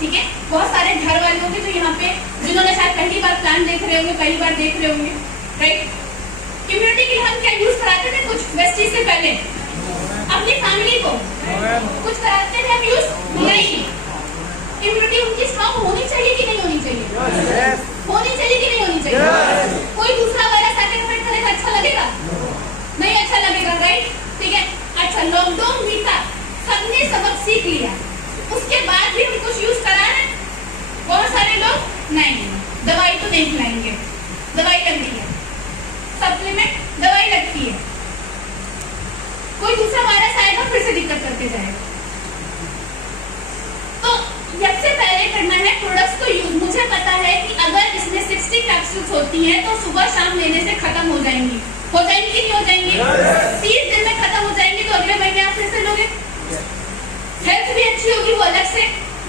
ठीक है। बहुत सारे घर वाले होंगे जो यहाँ पे, जिन्होंने शायद पहली बार प्लान देख रहे होंगे, पहली बार देख रहे होंगे, राइट। इम्यूनिटी के लिए हम क्या यूज कराते थे कुछ वेस्टीज से पहले, अपनी फैमिली को कुछ कराते थे हम यूज नहीं। इम्यूनिटी उनकी स्ट्रॉन्ग होनी चाहिए कि नहीं होनी चाहिए? होनी चाहिए कि नहीं होनी चाहिए? कोई दूसरा वायरस आके इन्फेक्ट करेगा, अच्छा लगेगा? नहीं अच्छा लगेगा, राइट, ठीक है। अच्छा, लॉकडाउन बीता, सबने सबक सीख लिया, उसके बाद भी हम कुछ यूज करा रहे, बहुत सारे लोग नहीं, दवाई तो नहीं खिलाएंगे, दवाई लग रही है, सप्लीमेंट दवाई लगती है, कोई दूसरा वायरस आएगा फिर से दिक्कत करके जाएगा। तो सबसे पहले करना है प्रोडक्ट्स को यूज। मुझे पता है कि अगर इसमें 60 कैप्सूल्स होती हैं तो सुबह शाम लेने से खत्म हो जाएंगी कि नहीं हो जाएंगी? 30 दिन में खत्म हो जाएंगी, तो अगले महीने आप फिर से लोगे। हेल्थ भी अच्छी होगी, वो अलग से,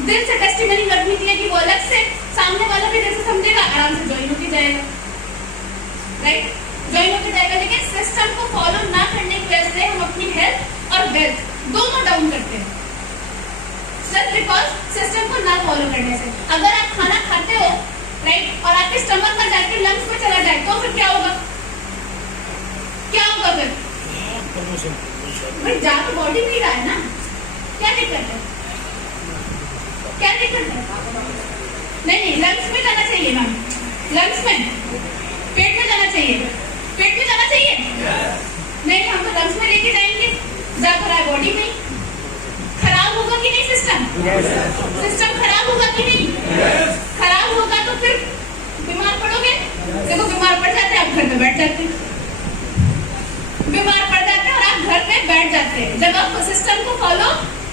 दिल से टेस्टिमनी रखनी चाहिए, वो अलग से, सामने वाला भी जैसे समझेगा आराम से ज्वाइन होके जाएगा, राइट, ज्वाइन होके जाएगा। लेकिन सिस्टम को फॉलो ना करने की वजह से हम अपनी हेल्थ और वेल्थ दोनों डाउन करते हैं, सिर्फ बिकॉज सिस्टम को ना फॉलो करने से। अगर आप खाना खाते हो, राइट, और आपके स्टमक में जाके लंग्स में चला जाए तो फिर क्या होगा? क्या होगा फिर? भाई जा तो बॉडी में ही रहा है ना, क्या दिक्कत है? क्या दिक्कत है? नहीं, लंग्स में जाना चाहिए मैम, लंग्स में, पेट में जाना चाहिए, पेट में जाना चाहिए। नहीं, हम तो लंग्स में लेके जाएंगे, जा तो रहा है बॉडी में। खराब होगा कि नहीं सिस्टम? सिस्टम खराब होगा कि नहीं? खराब होगा तो फिर बीमार पड़ोगे। देखो, बीमार पड़ जाते हैं, आप घर पे बैठ जाते हैं, बीमार पड़ जाते हैं और आप घर पे बैठ जाते हैं जब आप सिस्टम को फॉलो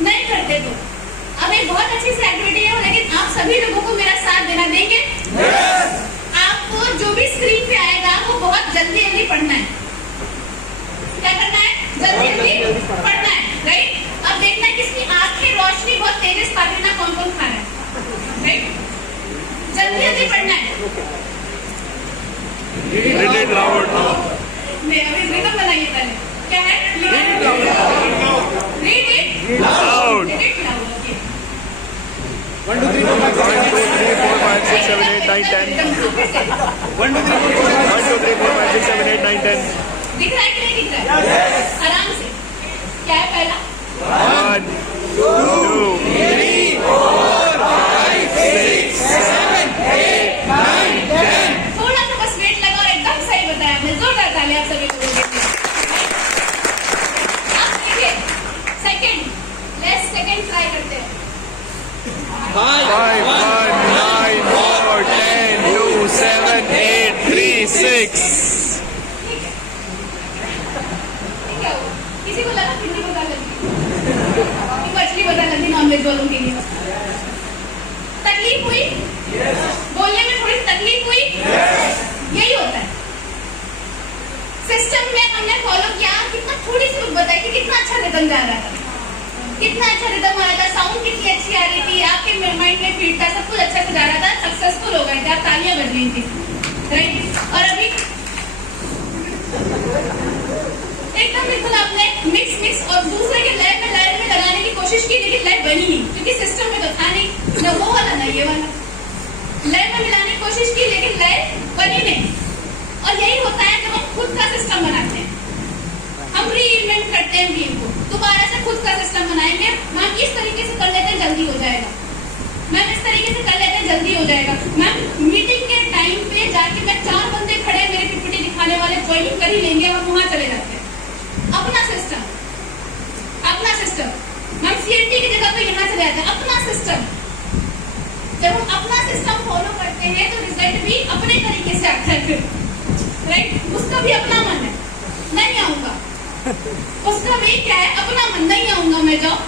नहीं करते। तो अब एक बहुत अच्छी सी एक्टिविटी है, लेकिन आप सभी लोगों को मेरा साथ देना देंगे। आपको जो भी स्क्रीन पे आएगा वो बहुत जल्दी जल्दी पढ़ना है। क्या करना है? जल्दी जल्दी पढ़ना है, राइट। अब देखना है किसकी आंखें रोशनी बहुत तेज से पाटे ना, कौन कौन खा रहा है, राइट। जल्दी जल्दी पढ़ना है। मैं अभी रिदम बनाइए पहले, क्या है? Read it loud, read it loud. 1 2 3 4 5 6 7 8 9 10 1 2 3 4 5 6 7 8 9 10 दिख रहा है कि नहीं दिख रहा है? आराम से। क्या है पहला? 1 2 3 4 5 6 7 8 9 10। थोड़ा सा बस वेट लगा और एकदम सही बताया आपने, जोरदार ताली आप सभी लोगों के लिए। आप देखिए, सेकंड, लेट्स सेकंड ट्राई करते हैं। 5 1 9 4 10 2 7 8 3 6। किसी को लगा हिंदी बता लगी, मछली बता लगी नॉनवेज वालों के लिए? तकलीफ हुई? बोलने में थोड़ी तकलीफ हुई? हमने फॉलो किया, कितना थोड़ी सी बताई कि कितना अच्छा रिदम जा रहा था, कितना अच्छा रिदम आ रहा था, साउंड कितनी अच्छी आ रही थी, आपके माइंड में फीड था, सब कुछ अच्छा से जा रहा था, सक्सेसफुल हो गए थे, आप तालियां बज रही थी, राइट। और अभी एकदम बिल्कुल आपने मिक्स और दूसरे के लय में लगाने की कोशिश की, लेकिन लय बनी नहीं, क्योंकि सिस्टम में तो था नहीं, न वो वाला ना ये वाला। लय में मिलाने की कोशिश की, लेकिन लय बनी नहीं। और यही होता है जब हम खुद का सिस्टम बनाते हैं, हम रीइन्वेंट करते हैं गेम को, दोबारा से खुद का सिस्टम बनाएंगे। मैम इस तरीके से कर लेते हैं जल्दी हो जाएगा, मैम इस तरीके से कर लेते हैं जल्दी हो जाएगा। मैम मीटिंग के टाइम पे जाके मैं 4 बंदे खड़े मेरे पीपीटी दिखाने वाले ज्वाइनिंग कर ही लेंगे, हम वहां चले जाते हैं। अपना सिस्टम, अपना सिस्टम। मैम सीएनटी की जगह पे यहाँ चले जाते हैं, अपना सिस्टम। जब हम अपना सिस्टम फॉलो करते हैं तो रिजल्ट भी अपने तरीके से आता है फिर, राइट। उसका भी अपना मन है, नहीं आऊंगा, उसका भी क्या है, अपना मन, नहीं आऊंगा मैं, जाओ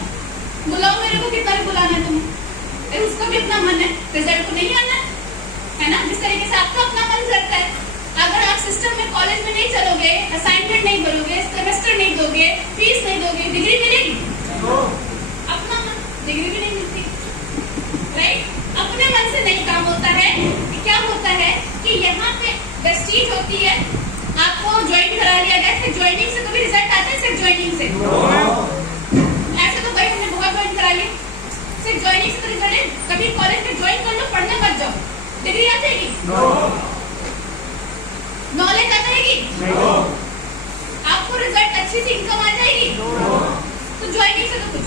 बुलाओ मेरे को, कितना भी बुलाना है तुम्हें, उसका भी अपना मन है, रिजल्ट को नहीं आना है ना। जिस तरीके से आपका अपना मन करता है, अगर आप सिस्टम में कॉलेज में नहीं चलोगे, असाइनमेंट नहीं करोगे, सेमेस्टर नहीं दोगे, फीस नहीं दोगे, डिग्री मिलेगी? अपना मन, डिग्री भी नहीं मिलती, राइट। अपने मन से नहीं काम होता है। क्या होता है कि यहाँ पे वेस्टीज होती है, आपको ज्वाइन करा लिया गया, सिर्फ ज्वाइनिंग से कभी रिजल्ट आता है? सिर्फ ज्वाइनिंग से ऐसे तो भाई हमने बहुत ज्वाइन करा ली, सिर्फ ज्वाइनिंग से तो रिजल्ट, कभी कॉलेज में ज्वाइन कर लो, पढ़ने मत जाओ, डिग्री आ जाएगी? नॉलेज आ जाएगी? आपको रिजल्ट, अच्छी सी इनकम आ जाएगी? तो ज्वाइनिंग से तो कुछ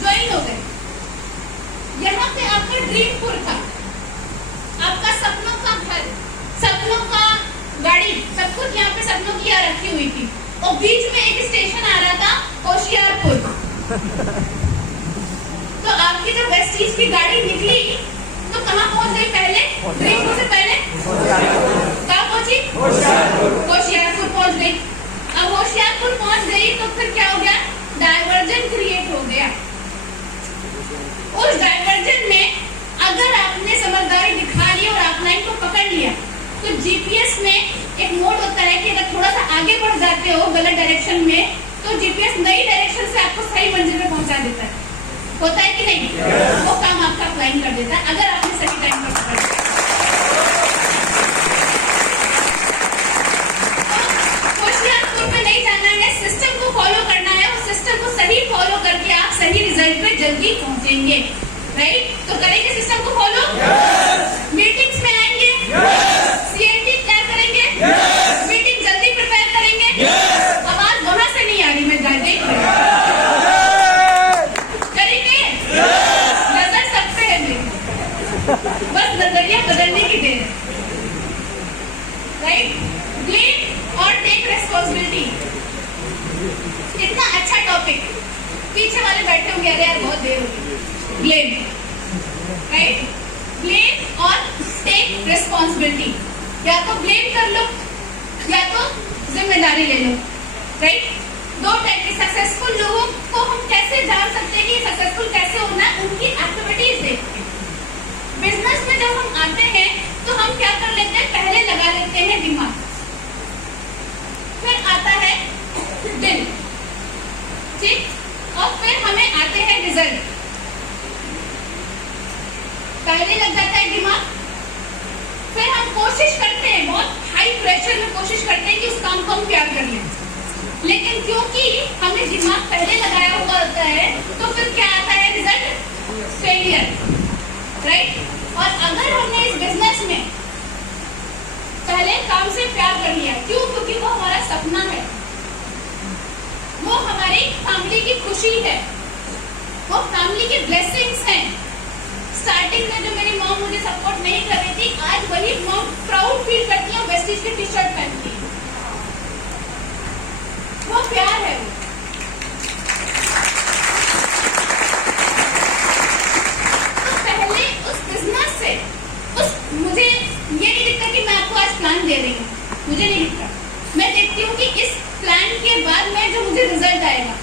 ज्वाइन हो गए। यहाँ पे आपका ड्रीम पुर था, आपका सपनों का घर, सपनों का गाड़ी, सब कुछ यहाँ पे सपनों की यहाँ रखी हुई थी, और बीच में एक स्टेशन आ रहा था होशियारपुर। तो आपकी जब वेस्टीज की गाड़ी निकली तो कहाँ पहुंच गई? पहले ड्रीम पुर से पहले कहाँ पहुंची? होशियारपुर पहुंच गई। अब होशियारपुर पहुंच गई तो फिर क्या हो गया? डायवर्जन क्रिएट हो गया। उस डायवर्जन में अगर आपने समझदारी दिखा ली और आप लाइन को पकड़ लिया तो जीपीएस में एक मोड होता है कि अगर थोड़ा सा आगे बढ़ जाते हो गलत डायरेक्शन में तो जीपीएस नई डायरेक्शन से आपको सही मंजिल में पहुंचा देता है। होता है कि नहीं? वो काम आपका अप्लाइन कर देता है अगर आपने सही टाइम पर पकड़ लिया। होशियारपुर में नहीं जाना है, सिस्टम को फॉलो करना है, उस सिस्टम को सही फॉलो करके आप सही रिजल्ट पे जल्दी पहुंचेंगे, राइट। तो करेंगे सिस्टम को फॉलो? मीटिंग्स में आएंगे? सीएनटी क्या करेंगे? मीटिंग जल्दी प्रिपेयर करेंगे? आवाज वहां से नहीं आ रही, मैं देख रही हूं। करेंगे? नजर सब पे है मेरी, बस नजरिया बदलने की देर है, राइट। ब्लेम और टेक रेस्पॉन्सिबिलिटी, कितना अच्छा टॉपिक। पीछे वाले बैठे होंगे, अरे यार बहुत देर होगी। Blame, right. ब्लेम और टेक रेस्पॉन्सिबिलिटी, या तो ब्लेम कर लो या तो जिम्मेदारी ले लो, राइट। दो टाइप के सक्सेसफुल लोगों को हम कैसे जान सकते हैं कि सक्सेसफुल कैसे होना है? उनकी एक्टिविटीज देख के। बिजनेस में जब हम आते हैं तो हम क्या कर लेते हैं? पहले लगा लेते हैं दिमाग, फिर आता है दिल, ठीक, और फिर हमें आते हैं रिजल्ट। पहले लग जाता है दिमाग, फिर हम कोशिश करते हैं, बहुत हाई प्रेशर में कोशिश करते हैं कि उस काम को हम प्यार कर लें, लेकिन क्योंकि हमने दिमाग पहले लगाया हुआ होता है तो फिर क्या आता है? Result failure, right. और अगर हमने इस बिजनेस में पहले काम से प्यार कर लिया, क्यों? क्योंकि वो हमारा सपना है, वो हमारी फैमिली की खुशी है, वो फैमिली की ब्लेसिंग्स हैं। स्टार्टिंग में जो मेरी मॉम मुझे सपोर्ट नहीं कर रही थी, आज वही मॉम प्राउड फील करती है, वेस्टीज की टी शर्ट पहनती है, वो प्यार है। तो पहले उस बिजनेस से मुझे ये नहीं दिखता कि मैं आपको आज प्लान दे रही हूँ, मुझे नहीं दिखता। मैं देखती हूँ कि इस प्लान के बाद में जो मुझे रिजल्ट आएगा।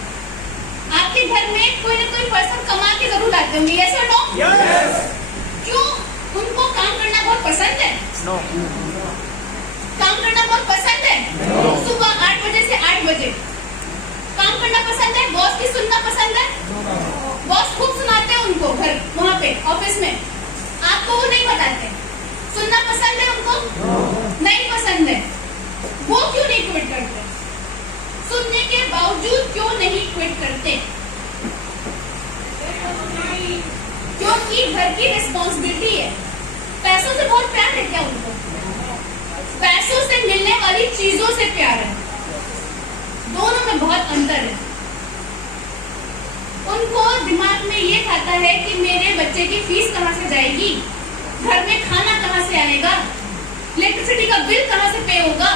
आपके घर में कोई ना कोई पर्सन कमा के जरूर लाते होंगे, यस और नो? क्यों? उनको काम करना बहुत पसंद है? काम करना बहुत पसंद है? सुबह 8 बजे बजे से 8 बजे। काम करना पसंद है, बॉस की सुनना पसंद है, बॉस खूब सुनाते हैं उनको घर वहां पे ऑफिस में, आपको वो नहीं बताते। सुनना पसंद है उनको? नहीं पसंद है। वो क्यों नहीं क्विट करते? सुनने के बावजूद क्यों नहीं क्विट करते? क्योंकि घर की रिस्पॉन्सिबिलिटी है। पैसों से बहुत प्यार है क्या उनको? पैसों से मिलने वाली चीजों से प्यार है। दोनों में बहुत अंतर है। उनको दिमाग में ये खाता है कि मेरे बच्चे की फीस कहाँ से जाएगी, घर में खाना कहाँ से आएगा, इलेक्ट्रिसिटी का बिल कहाँ से पे होगा।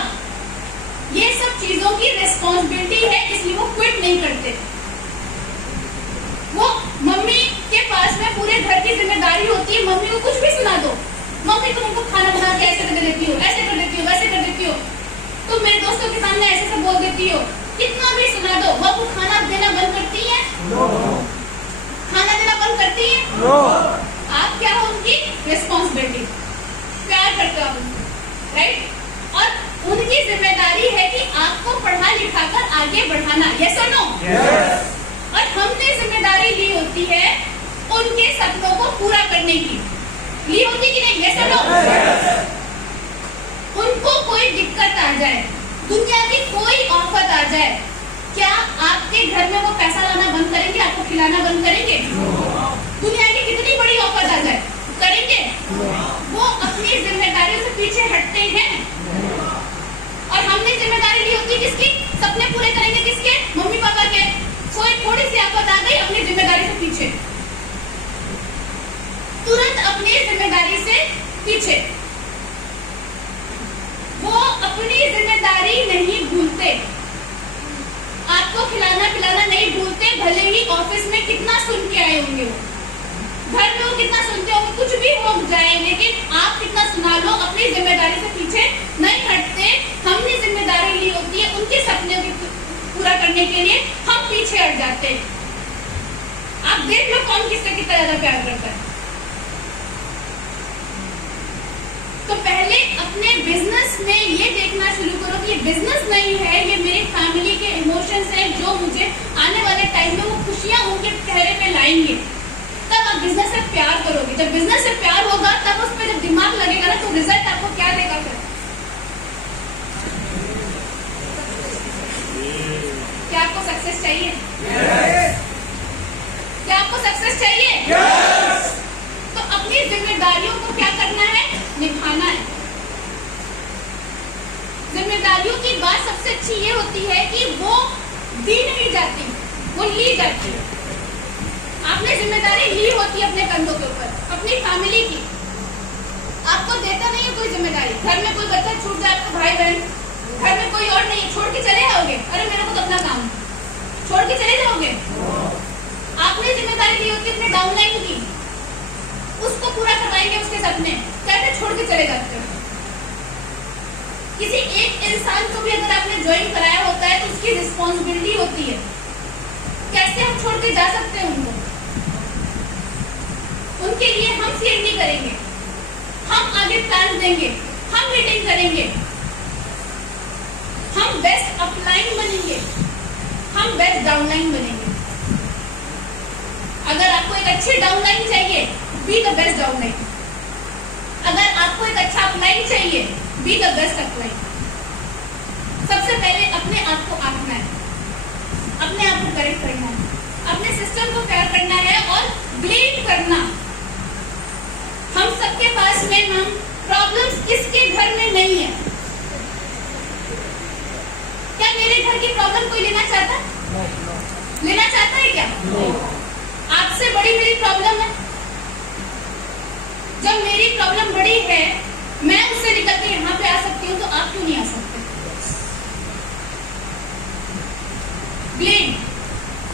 ये सब चीजों की रिस्पॉन्सिबिलिटी है, इसलिए वो क्विट नहीं करते। वो मम्मी के पास में पूरे घर की जिम्मेदारी होती है, मम्मी को कुछ भी सुना दो, मम्मी तुम उनको खाना बना के ऐसे कर देती हो, ऐसे कर देती हो, वैसे कर देती हो, तुम मेरे दोस्तों के सामने ऐसे सब बोल देती हो, कितना भी सुना दो, वो खाना देना बंद करती है? खाना देना बंद करती है? आप क्या हो उनकी रिस्पॉन्सिबिलिटी, प्यार करते हो आप उनको, राइट? और उनकी जिम्मेदारी है कि आपको पढ़ा लिखा कर आगे बढ़ाना, यस और नो? और हमने जिम्मेदारी ली होती है उनके सपनों को पूरा करने की, ली होती कि नहीं, यस और नो? उनको कोई दिक्कत आ जाए, दुनिया की कोई आफत आ जाए, क्या आपके घर में वो पैसा लाना बंद करेंगे, आपको खिलाना बंद करेंगे? दुनिया की कितनी बड़ी आफत आ जाए, करेंगे? वो अपनी जिम्मेदारियों से पीछे हटते हैं। और हमने जिम्मेदारी ली होती है किसकी? सपने पूरे करेंगे किसके? मम्मी पापा के। कोई थोड़ी सी आफत आ गई, अपनी जिम्मेदारी से पीछे, तुरंत अपनी जिम्मेदारी से पीछे। वो अपनी जिम्मेदारी नहीं भूलते, आपको खिलाना पिलाना नहीं भूलते, भले ही ऑफिस में कितना सुन के आए होंगे, वो घर में वो कितना सुनते होंगे, कुछ भी हो जाए, लेकिन आप कितना सुना लो, अपनी जिम्मेदारी से पीछे नहीं हटते। हमने जिम्मेदारी ली होती है उनके सपने को पूरा करने के लिए, हम पीछे हट जाते हैं। आप देख लो कौन किससे कितना ज्यादा प्यार करता है। तो पहले अपने बिजनेस में ये देखना शुरू करो कि ये बिजनेस नहीं है, ये मेरी फैमिली के इमोशंस हैं जो मुझे आने वाले टाइम में वो खुशियां उनके चेहरे पे लाएंगे। तब आप बिजनेस से प्यार करोगे। जब बिजनेस से प्यार होगा तब उस पर जब दिमाग लगेगा ना, तो रिजल्ट आपको क्या देगा फिर? क्या आपको सक्सेस चाहिए? क्या आपको सक्सेस चाहिए? तो अपनी जिम्मेदारियों को क्या करना है? निभाना है। जिम्मेदारियों की बात सबसे अच्छी ये होती है कि वो दी नहीं जाती, वो ली जाती है। आपने जिम्मेदारी ली होती है अपने कंधों के ऊपर, अपनी फैमिली की। आपको देता नहीं है कोई जिम्मेदारी। घर में कोई बच्चा छूट जाए, आपका भाई बहन, घर में कोई और नहीं, छोड़ के चले जाओगे? अरे मेरे को तो अपना काम, छोड़ के चले जाओगे? आपने जिम्मेदारी ली होती है अपने डाउनलाइन की, उसको पूरा करवाएंगे उसके सपने, कैसे छोड़ के चले जाते हो? किसी एक इंसान को भी अगर आपने ज्वाइन कराया होता है तो उसकी रिस्पॉन्सिबिलिटी होती है, कैसे हम छोड़ के जा सकते हैं उनको? उनके लिए हम सीएमडी करेंगे, हम आगे प्लान देंगे, हम मीटिंग करेंगे, हम बेस्ट अपलाइन बनेंगे, हम बेस्ट डाउनलाइन बनेंगे। अगर आपको एक अच्छी डाउनलाइन चाहिए, बी द बेस्ट डाउनलाइन। अगर आपको एक अच्छा अपलाइन चाहिए, बी द बेस्ट अपलाइन। सबसे पहले अपने आप को आंकना है, अपने आप को करेक्ट करना है, अपने सिस्टम को प्यार करना है और ब्लेम करना। हम सबके पास में हम प्रॉब्लम्स किसके घर में नहीं है? क्या मेरे घर की प्रॉब्लम कोई लेना चाहता है? लेना चाहता है क्या? आपसे बड़ी मेरी प्रॉब्लम है। जब मेरी प्रॉब्लम बड़ी है, मैं उससे निकल के यहाँ पे आ सकती हूँ, तो आप क्यों नहीं आ सकते? ब्लेम,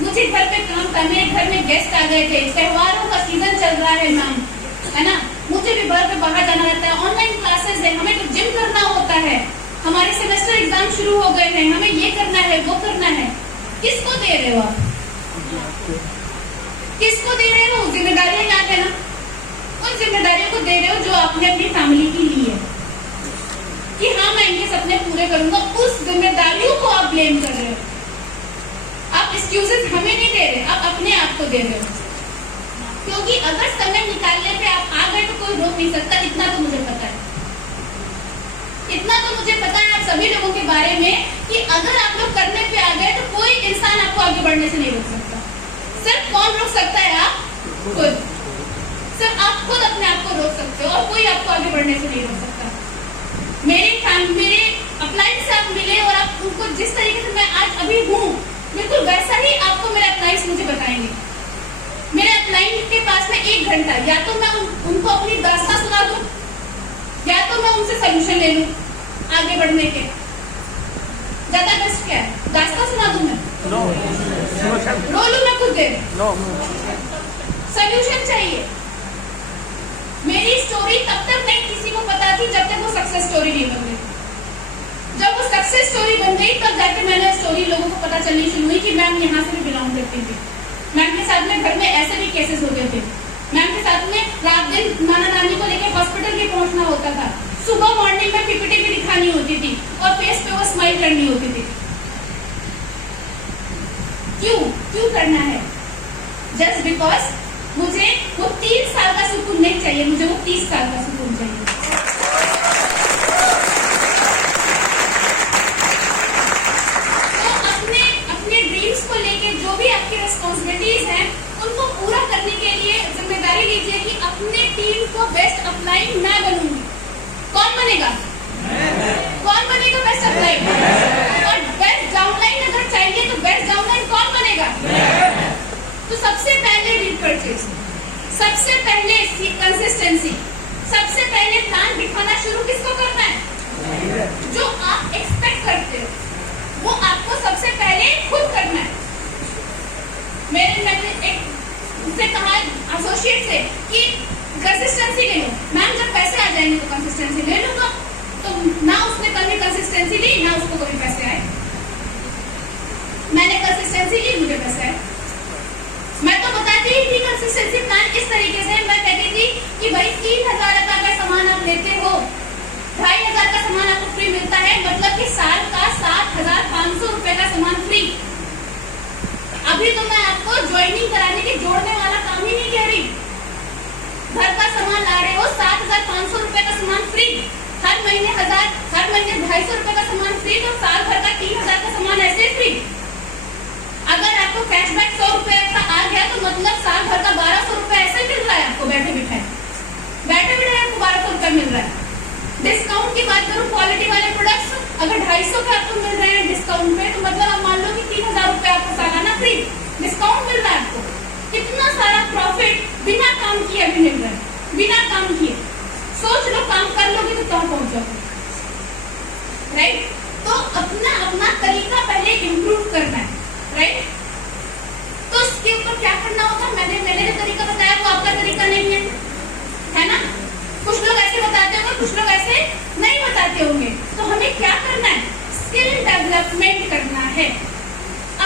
मुझे घर पे काम था, मेरे घर में गेस्ट आ गए थे, त्योहारों का सीजन चल रहा है मैम, है ना, मुझे भी घर पे बाहर जाना रहता है, ऑनलाइन क्लासेस है, हमें तो जिम करना होता है, हमारे सेमेस्टर एग्जाम शुरू हो गए हैं, हमें ये करना है, वो करना है। किसको दे रहे हो आप? किसको दे रहे हो? जिम्मेदारियां याद है ना, उन जिम्मेदारियों को दे रहे हो जो आपने अपनी फैमिली की ली है कि हाँ मैं इनके सपने पूरे करूंगा। उस जिम्मेदारियों को आप ब्लेम कर रहे हो, आप एक्सक्यूजेस हमें नहीं दे रहे, आप अपने आप को दे रहे हो। क्योंकि अगर समय निकालने पे आप आ गए तो कोई रोक नहीं सकता, इतना तो मुझे पता है। इतना तो मुझे पता है आप सभी लोगों के बारे में कि अगर आप लोग करने पे आ गए तो कोई इंसान आपको आगे बढ़ने से नहीं रोक सकता। सिर्फ कौन रोक सकता है? आप खुद। सिर्फ आप खुद अपने आप को रोक सकते हो और कोई आपको आगे बढ़ने से नहीं रोक सकता। मेरे अपलाइन से आप मिले और आप उनको जिस तरीके से मैं आज अभी हूँ बिल्कुल वैसा ही आपको मेरे अपलाइंस मुझे बताएंगे। मेरे अपलाइन के पास में 1 घंटा, या तो मैं उनको अपनी दास्तां सुना दूं या तो मैं उनसे सोल्यूशन ले लूं आगे बढ़ने के। ज्यादा बेस्ट क्या है? दास्तां सुना दूं मैं? नो। रो लूं मैं खुद दे? नो। सोल्यूशन चाहिए। मेरी स्टोरी तब तक नहीं किसी को पता थी जब तक वो सक्सेस स्टोरी नहीं बन गई। जब वो सक्सेस स्टोरी बन गई तब जाके मैंने स्टोरी लोगों को पता चलनी शुरू हुई कि मैम यहाँ से भी बिलोंग करती थी। मैम के साथ में घर में ऐसे भी केसेस हो गए थे। मैम के साथ में रात दिन नाना नानी को लेकर हॉस्पिटल भी पहुंचना होता था। सुबह मॉर्निंग में पीपीटी भी दिखानी होती थी और फेस पे वो स्माइल करनी होती थी। क्यों करना है? जस्ट बिकॉज मुझे वो 3 साल का सुकून नहीं चाहिए, मुझे वो 30 साल का सुकून चाहिए। तो अपने ड्रीम्स को लेके जो भी आपकी रिस्पॉन्सिबिलिटीज हैं उनको पूरा करने के लिए जिम्मेदारी लीजिए कि अपने टीम को बेस्ट अपलाइन मैं बनूंगी। कौन बनेगा? कौन बनेगा बेस्ट अपलाइन? और बेस्ट डाउनलाइन अगर चाहिए तो बेस्ट डाउनलाइन कौन बनेगा? तो सबसे पहले रीपर्चेज, सबसे पहले कंसिस्टेंसी, सबसे पहले प्लान बिठाना शुरू किसको करना है? जो आप एक्सपेक्ट करते हो वो आपको सबसे पहले खुद करना है। मैंने एक उससे कहा एसोसिएट से कि कंसिस्टेंसी ले लो। मैम जब पैसे आ जाएंगे तो कंसिस्टेंसी ले लूंगा। तो ना उसने कभी कंसिस्टेंसी ली ना उसको कभी पैसे आए। मैंने कंसिस्टेंसी ली, मुझे पैसे आए। मैं तो बताती ही थी कंसिस्टेंसी प्लान इस तरीके से। मैं कहती थी कि भाई 3000 का अगर सामान आप लेते हो, 2500 का सामान आपको फ्री मिलता है, मतलब कि साल का 7500 रुपए का सामान फ्री। अभी तो मैं आपको ज्वाइनिंग कराने के जोड़ने वाला काम ही नहीं कह रही। घर का सामान ला रहे हो 7500 रुपए का सामान फ्री, हर महीने 250 रुपए का सामान फ्री, तो साल भर का 3000 का सामान ऐसे फ्री। अगर आपको कैशबैक 100 रुपए का आ गया तो मतलब साल भर का 1200 रुपए ऐसे मिल रहा है आपको बैठे बिठाए आपको 1200 रुपए मिल रहा है। डिस्काउंट की बात करूं, क्वालिटी वाले प्रोडक्ट्स अगर 250 के आपको मिल रहे हैं डिस्काउंट पे, तो मतलब आप मान लो कि 3000 रुपए आपको सालाना फ्री डिस्काउंट मिल रहा है आपको। कितना सारा प्रॉफिट बिना काम किए भी मिल रहा है, बिना काम किए। सोच लो, काम कर लोगे तो कहाँ पहुंच जाओगे, राइट? तो अपना तरीका पहले इम्प्रूव करना है, राइट? तो इसके ऊपर क्या करना होगा? मैंने जो तरीका बताया वो आपका तरीका नहीं है ना? कुछ लोग ऐसे बताते होंगे, कुछ लोग ऐसे नहीं बताते होंगे। तो हमें क्या करना है? स्किल डेवलपमेंट करना है,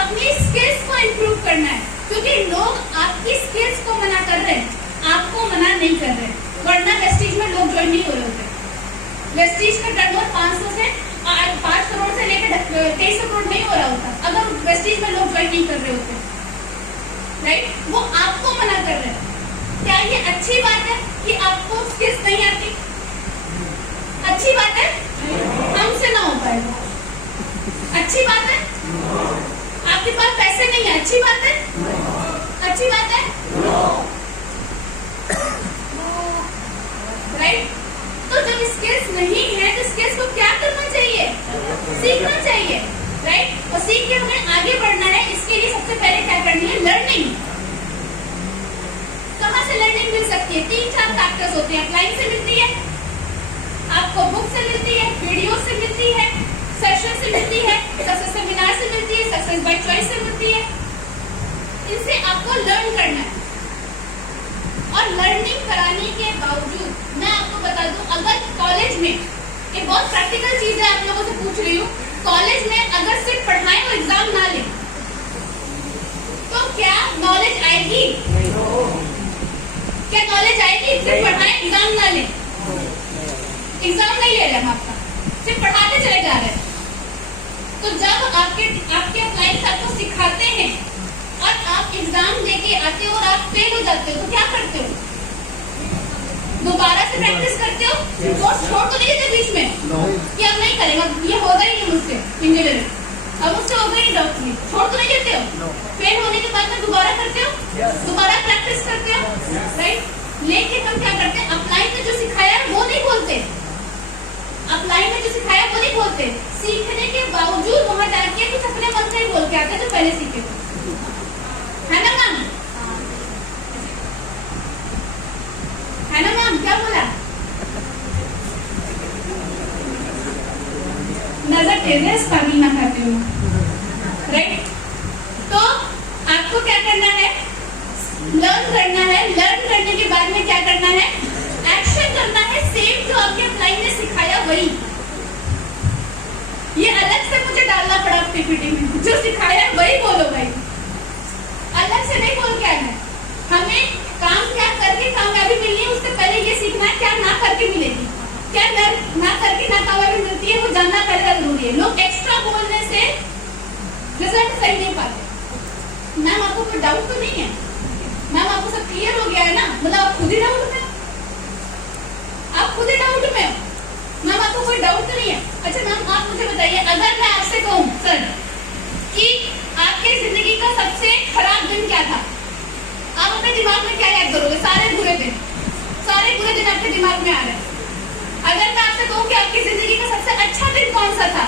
अपनी स्किल्स को इम्प्रूव करना है। क्योंकि लोग आपकी स्किल्स को मना कर रहे हैं, आपको मना नहीं कर रहे हैं। वरना वेस्टीज में लोग ज्वाइन नहीं हो रहे होते। वेस्टीज का टर्नओवर 500 से 5 करोड़ से लेकर 23 करोड़ नहीं हो रहा होता अगर वेस्टीज में लोग ज्वाइन नहीं कर रहे होते, राइट? वो आपको मना कर रहे हैं। क्या ये अच्छी बात है कि आपको स्किल्स नहीं आती? अच्छी बात है? हमसे ना हो पाएगा। अच्छी बात है? आपके पास पैसे नहीं है, अच्छी बात है? अच्छी बात है, राइट? तो जब स्किल्स नहीं है तो स्किल्स को क्या करना चाहिए? सीखना चाहिए, राइट? और सीख के हमें आगे बढ़ना है। इसके लिए सबसे पहले क्या करनी है? लर्निंग। कहाँ से लर्निंग मिल सकती है? 3-4 फैक्टर्स होते हैं। अपलाइन से मिलती है, आपको बुक से मिलती है, वीडियो से मिलती है, सेशन से मिलती है, सक्सेस सेमिनार से मिलती है, सक्सेस बाय चॉइस से मिलती है। इनसे आपको लर्न करना है। और लर्निंग कराने के बावजूद मैं आपको बता दूं, अगर कॉलेज में, ये बहुत प्रैक्टिकल चीज है, आप लोगों से पूछ रही हूँ, कॉलेज में अगर सिर्फ पढ़ाएं और एग्जाम ना ले तो क्या नॉलेज आएगी? क्या नॉलेज आएगी? सिर्फ पढ़ाएं एग्जाम ना ले? एग्जाम नहीं ले रहे हम आपका, सिर्फ पढ़ाते चले जा रहे हैं, तो जब आपके अपलाइन आपको सिखाते हैं और आप एग्जाम देके आते हो और आप फेल हो जाते हो तो क्या करते हो? दोबारा से प्रैक्टिस करते हो? छोड़ तो नहीं देते बीच में कि अब नहीं करेगा, ये होगा ही नहीं मुझसे इंजीनियरिंग, अब मुझसे होगा ही डॉक्टरी, छोड़ तो नहीं देते हो? फेल होने के बाद में दोबारा करते हो, दोबारा प्रैक्टिस करते हो, राइट? लेकिन हम क्या करते हैं, अपलाइन में जो सिखाया है वो नहीं बोलते, अपलाइन में जो सिखाया वो नहीं बोलते, सीखने के बावजूद वहां जाके कुछ अपने मन से ही बोल के आते जो पहले सीखे है ना मैम? है ना मैम? क्या बोला? नजर तेज है, पानी ना खाते हो, राइट? तो आपको क्या करना है? लर्न करना है, लर्न करने के बाद में क्या करना है? एक्शन करना है, सेम जो आपके अपलाइन ने सिखाया वही। ये अलग से मुझे डालना पड़ा पीपीटी में, जो सिखाया है वही बोलो भाई, अलग से नहीं बोल के आना है। हमें काम क्या करके कामयाबी मिलनी है उससे पहले ये सीखना है क्या ना करके मिलेगी, क्या ना करके नाकामयाबी मिलती है वो जानना पहले जरूरी है। लोग एक्स्ट्रा बोलने से रिजल्ट सही नहीं पाते। मैम आपको कोई डाउट तो नहीं है? मैम आपको सब क्लियर हो गया है ना? मतलब आप खुद ही डाउट में, आप खुद ही डाउट में हो, मैम आपको कोई डाउट तो नहीं है? अच्छा मैम आप मुझे बताइए, अगर मैं आपसे कहूँ सर कि आपके जिंदगी का सबसे खराब दिन क्या था, आप अपने दिमाग में क्या याद करोगे? सारे बुरे दिन आपके दिमाग में आ रहे हैं। अगर मैं आपसे कहूँ कि आपकी जिंदगी का सबसे अच्छा दिन कौन सा था,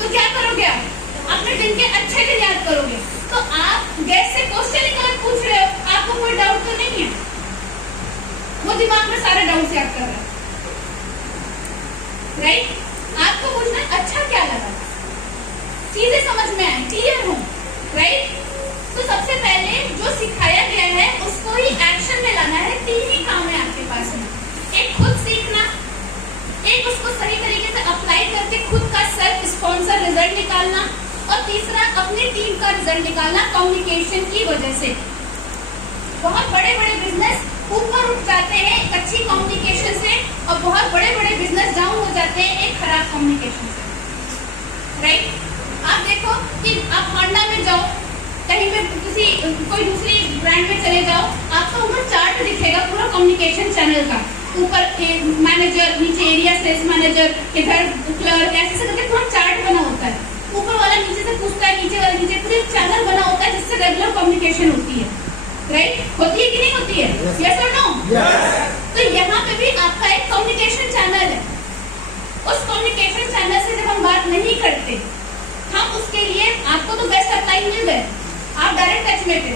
तो क्या करोगे आप? अपने दिन के अच्छे दिन याद करोगे। तो आप गैस से क्वेश्चन ही गलत पूछ रहे हो, आपको कोई डाउट तो नहीं है? वो दिमाग में सारे डाउट्स याद कर रहा है, राइट? आपको पूछना अच्छा क्या लगा, चीजें समझ में आए, क्लियर हो, राइट? तो सबसे पहले जो सिखाया गया है उसको ही एक्शन में लाना है। 3 ही काम है आपके पास में, एक खुद सीखना, एक उसको सही तरीके से अप्लाई करके खुद का सेल्फ स्पॉन्सर रिजल्ट निकालना, और तीसरा अपनी टीम का रिजल्ट निकालना कम्युनिकेशन की वजह से। बहुत बड़े बड़े बिजनेस ऊपर उठ जाते हैं एक अच्छी कम्युनिकेशन से, और बहुत बड़े बड़े बिजनेस डाउन हो जाते हैं एक खराब कम्युनिकेशन से, राइट? आप देखो कि आप होंडा में जाओ, कहीं पे कोई दूसरी ब्रांड में चले जाओ, आपको ऊपर चार्ट दिखेगा पूरा कम्युनिकेशन चैनल का, ऊपर मैनेजर, नीचे एरिया सेल्स मैनेजर, इधर क्लर्क, ऐसे करके पूरा चार्ट बना होता है। ऊपर वाला नीचे से पूछता है, नीचे वाला नीचे, पूरे चैनल बना होता है जिससे रेगुलर कम्युनिकेशन होती है, राइट? होती है कि नहीं होती है? यस और नो? तो यहाँ पे भी आपका एक कम्युनिकेशन चैनल है। उस कम्युनिकेशन चैनल से जब हम बात नहीं करते, हम उसके लिए, आपको तो बेस्ट अपलाइन मिल गए, आप डायरेक्ट टच में थे,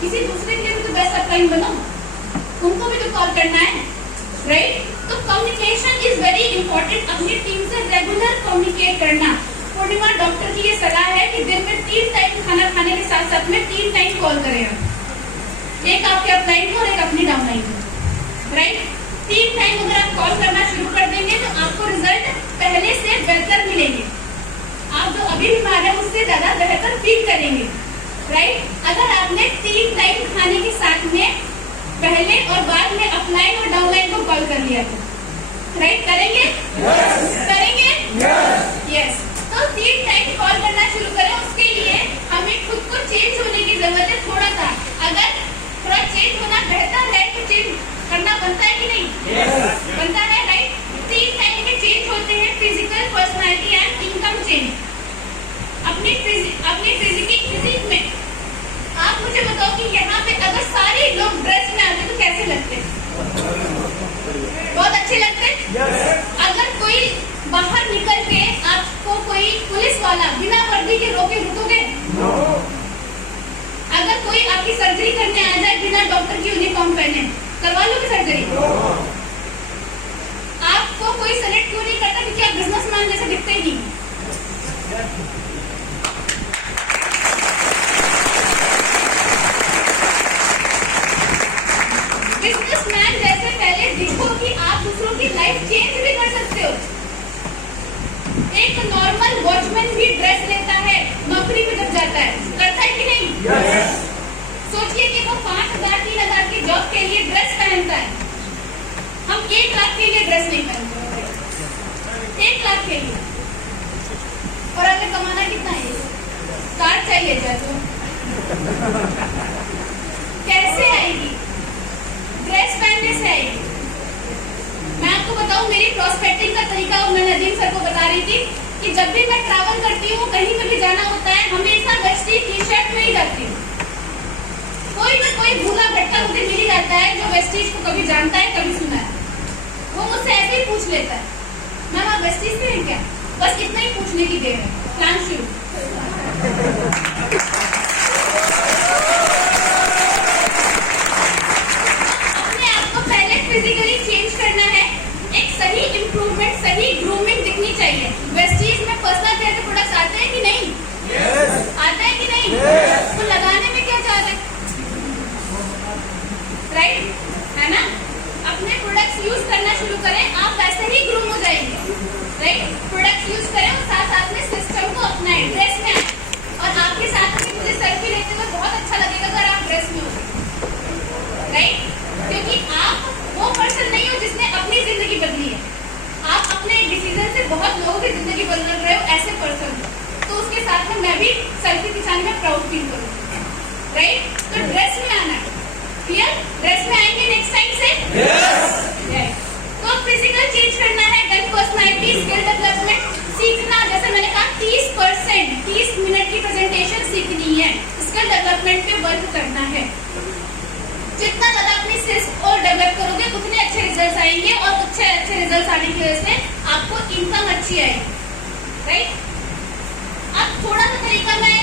किसी दूसरे के लिए भी तो बेस्ट अपलाइन बनो, उनको भी तो कॉल करना है, राइट? तो कम्युनिकेशन इज वेरी इंपॉर्टेंट। अपनी टीम से रेगुलर कम्युनिकेट करना। पूर्णिमा डॉक्टर की ये सलाह है कि दिन में 3 टाइम खाना खाने के साथ साथ में 3 टाइम कॉल करें आप, एक आपके अपलाइन को और एक अपनी डाउनलाइन को, राइट? 3 टाइम अगर आप कॉल करना शुरू कर देंगे तो आपको रिजल्ट पहले से बेहतर मिलेंगे, आप जो अभी बीमार है उससे ज्यादा बेहतर फील करेंगे, राइट? अगर आपने 3 टाइम खाने के साथ में पहले और बाद में अपलाइन और डाउनलाइन को कॉल कर लिया तो, राइट? करेंगे? करेंगे? यस। तो 3 टाइम कॉल करना शुरू करें। उसके लिए हमें खुद को चेंज होने की जरूरत है थोड़ा सा। अगर थोड़ा चेंज होना बेहतर है तो चेंज करना बनता है कि नहीं? बनता है, राइट? 3 टाइप के चेंज होते हैं, physical, personality and income change. अपनी फिजिक में आप मुझे बताओ कि यहाँ पे अगर सारे लोग ड्रेस में आते तो कैसे लगते? बहुत अच्छे लगते। अगर कोई बाहर निकल के आपको कोई पुलिस वाला बिना वर्दी के रोके रुकोगे? अगर कोई आपकी सर्जरी करने आ जाए बिना डॉक्टर की यूनिफॉर्म पहने, करवा लोगे सर्जरी? आपको कोई सेलेक्ट क्यों नहीं करता? क्योंकि आप बिजनेसमैन जैसे दिखते ही। बिजनेसमैन जैसे पहले दिखो कि आप दूसरों की लाइफ चेंज भी कर सकते हो। एक नॉर्मल वॉचमैन भी ड्रेस लेता है नौकरी पे जब जाता है, करता है कि नहीं? सोचिए कि वो 5,000 3,000 की जॉब के लिए ड्रेस पहनता है, हम 1 लाख के लिए ड्रेस नहीं पहनते, 1 लाख के लिए, और अगर चाहिए जाजू, कैसे आएगी? ड्रेस पहनने से आएगी। मैं आपको बताऊं मेरी प्रोस्पेक्टिंग का तरीका, मैं नदीम सर को बता रही थी कि जब भी मैं ट्रैवल करती हूँ, कहीं पर भी जाना होता है, हमेशा वेस्टी टी शर्ट में ही जाती हूँ। कोई ना कोई भूला भटका मुझे मिल ही जाता है जो वेस्टीज को कभी जानता है कभी सुना है, वो मुझसे ऐसे ही पूछ लेता है, मैम आप वेस्टीज से हैं क्या? बस इतना ही पूछने की देर है, प्लान शुरू। अपने आप को पहले फिजिकली चेंज करना है, एक सही इम्प्रूवमेंट, सही ग्रूमिंग दिखनी चाहिए। वेस्टीज में पर्सनल केयर के प्रोडक्ट्स आते हैं कि नहीं? आता है कि नहीं? तो लगाने में क्या जा रहा है? राइट है ना? अपने प्रोडक्ट्स यूज करना शुरू करें, आप वैसे ही ग्रूम हो जाएंगे। राइट, प्रोडक्ट्स यूज करें और साथ साथ में सिस्टम को अपनाएं, ड्रेस में आए। और आपके साथ में मुझे सेल्फी लेते हुए बहुत अच्छा लगेगा अगर आप ड्रेस में हो। राइट, क्योंकि आप वो पर्सन नहीं हो जिसने अपनी जिंदगी बदली है, आप अपने एक डिसीजन से बहुत लोगों की जिंदगी बदल रहे हो, ऐसे पर्सन हो। तो उसके साथ में मैं भी सेल्फी खिंचाने में प्राउड फील करूंगी। राइट, तो ड्रेस में आना है, क्लियर? ड्रेस में आएंगे नेक्स्ट टाइम से? यस। तो फिजिकल चेंज करना है, देन पर्सनालिटी, स्किल डेवलपमेंट, सीखना। जैसे मैंने कहा 30% 30 मिनट की प्रेजेंटेशन सीखनी है, स्किल डेवलपमेंट पे वर्क करना है। जितना ज्यादा अपनी स्किल्स और डेवलप करोगे उतने अच्छे रिजल्ट्स आएंगे, और अच्छे रिजल्ट्स आने की वजह से आपको इनकम अच्छी आएगी। राइट, अब थोड़ा सा तरीका मैं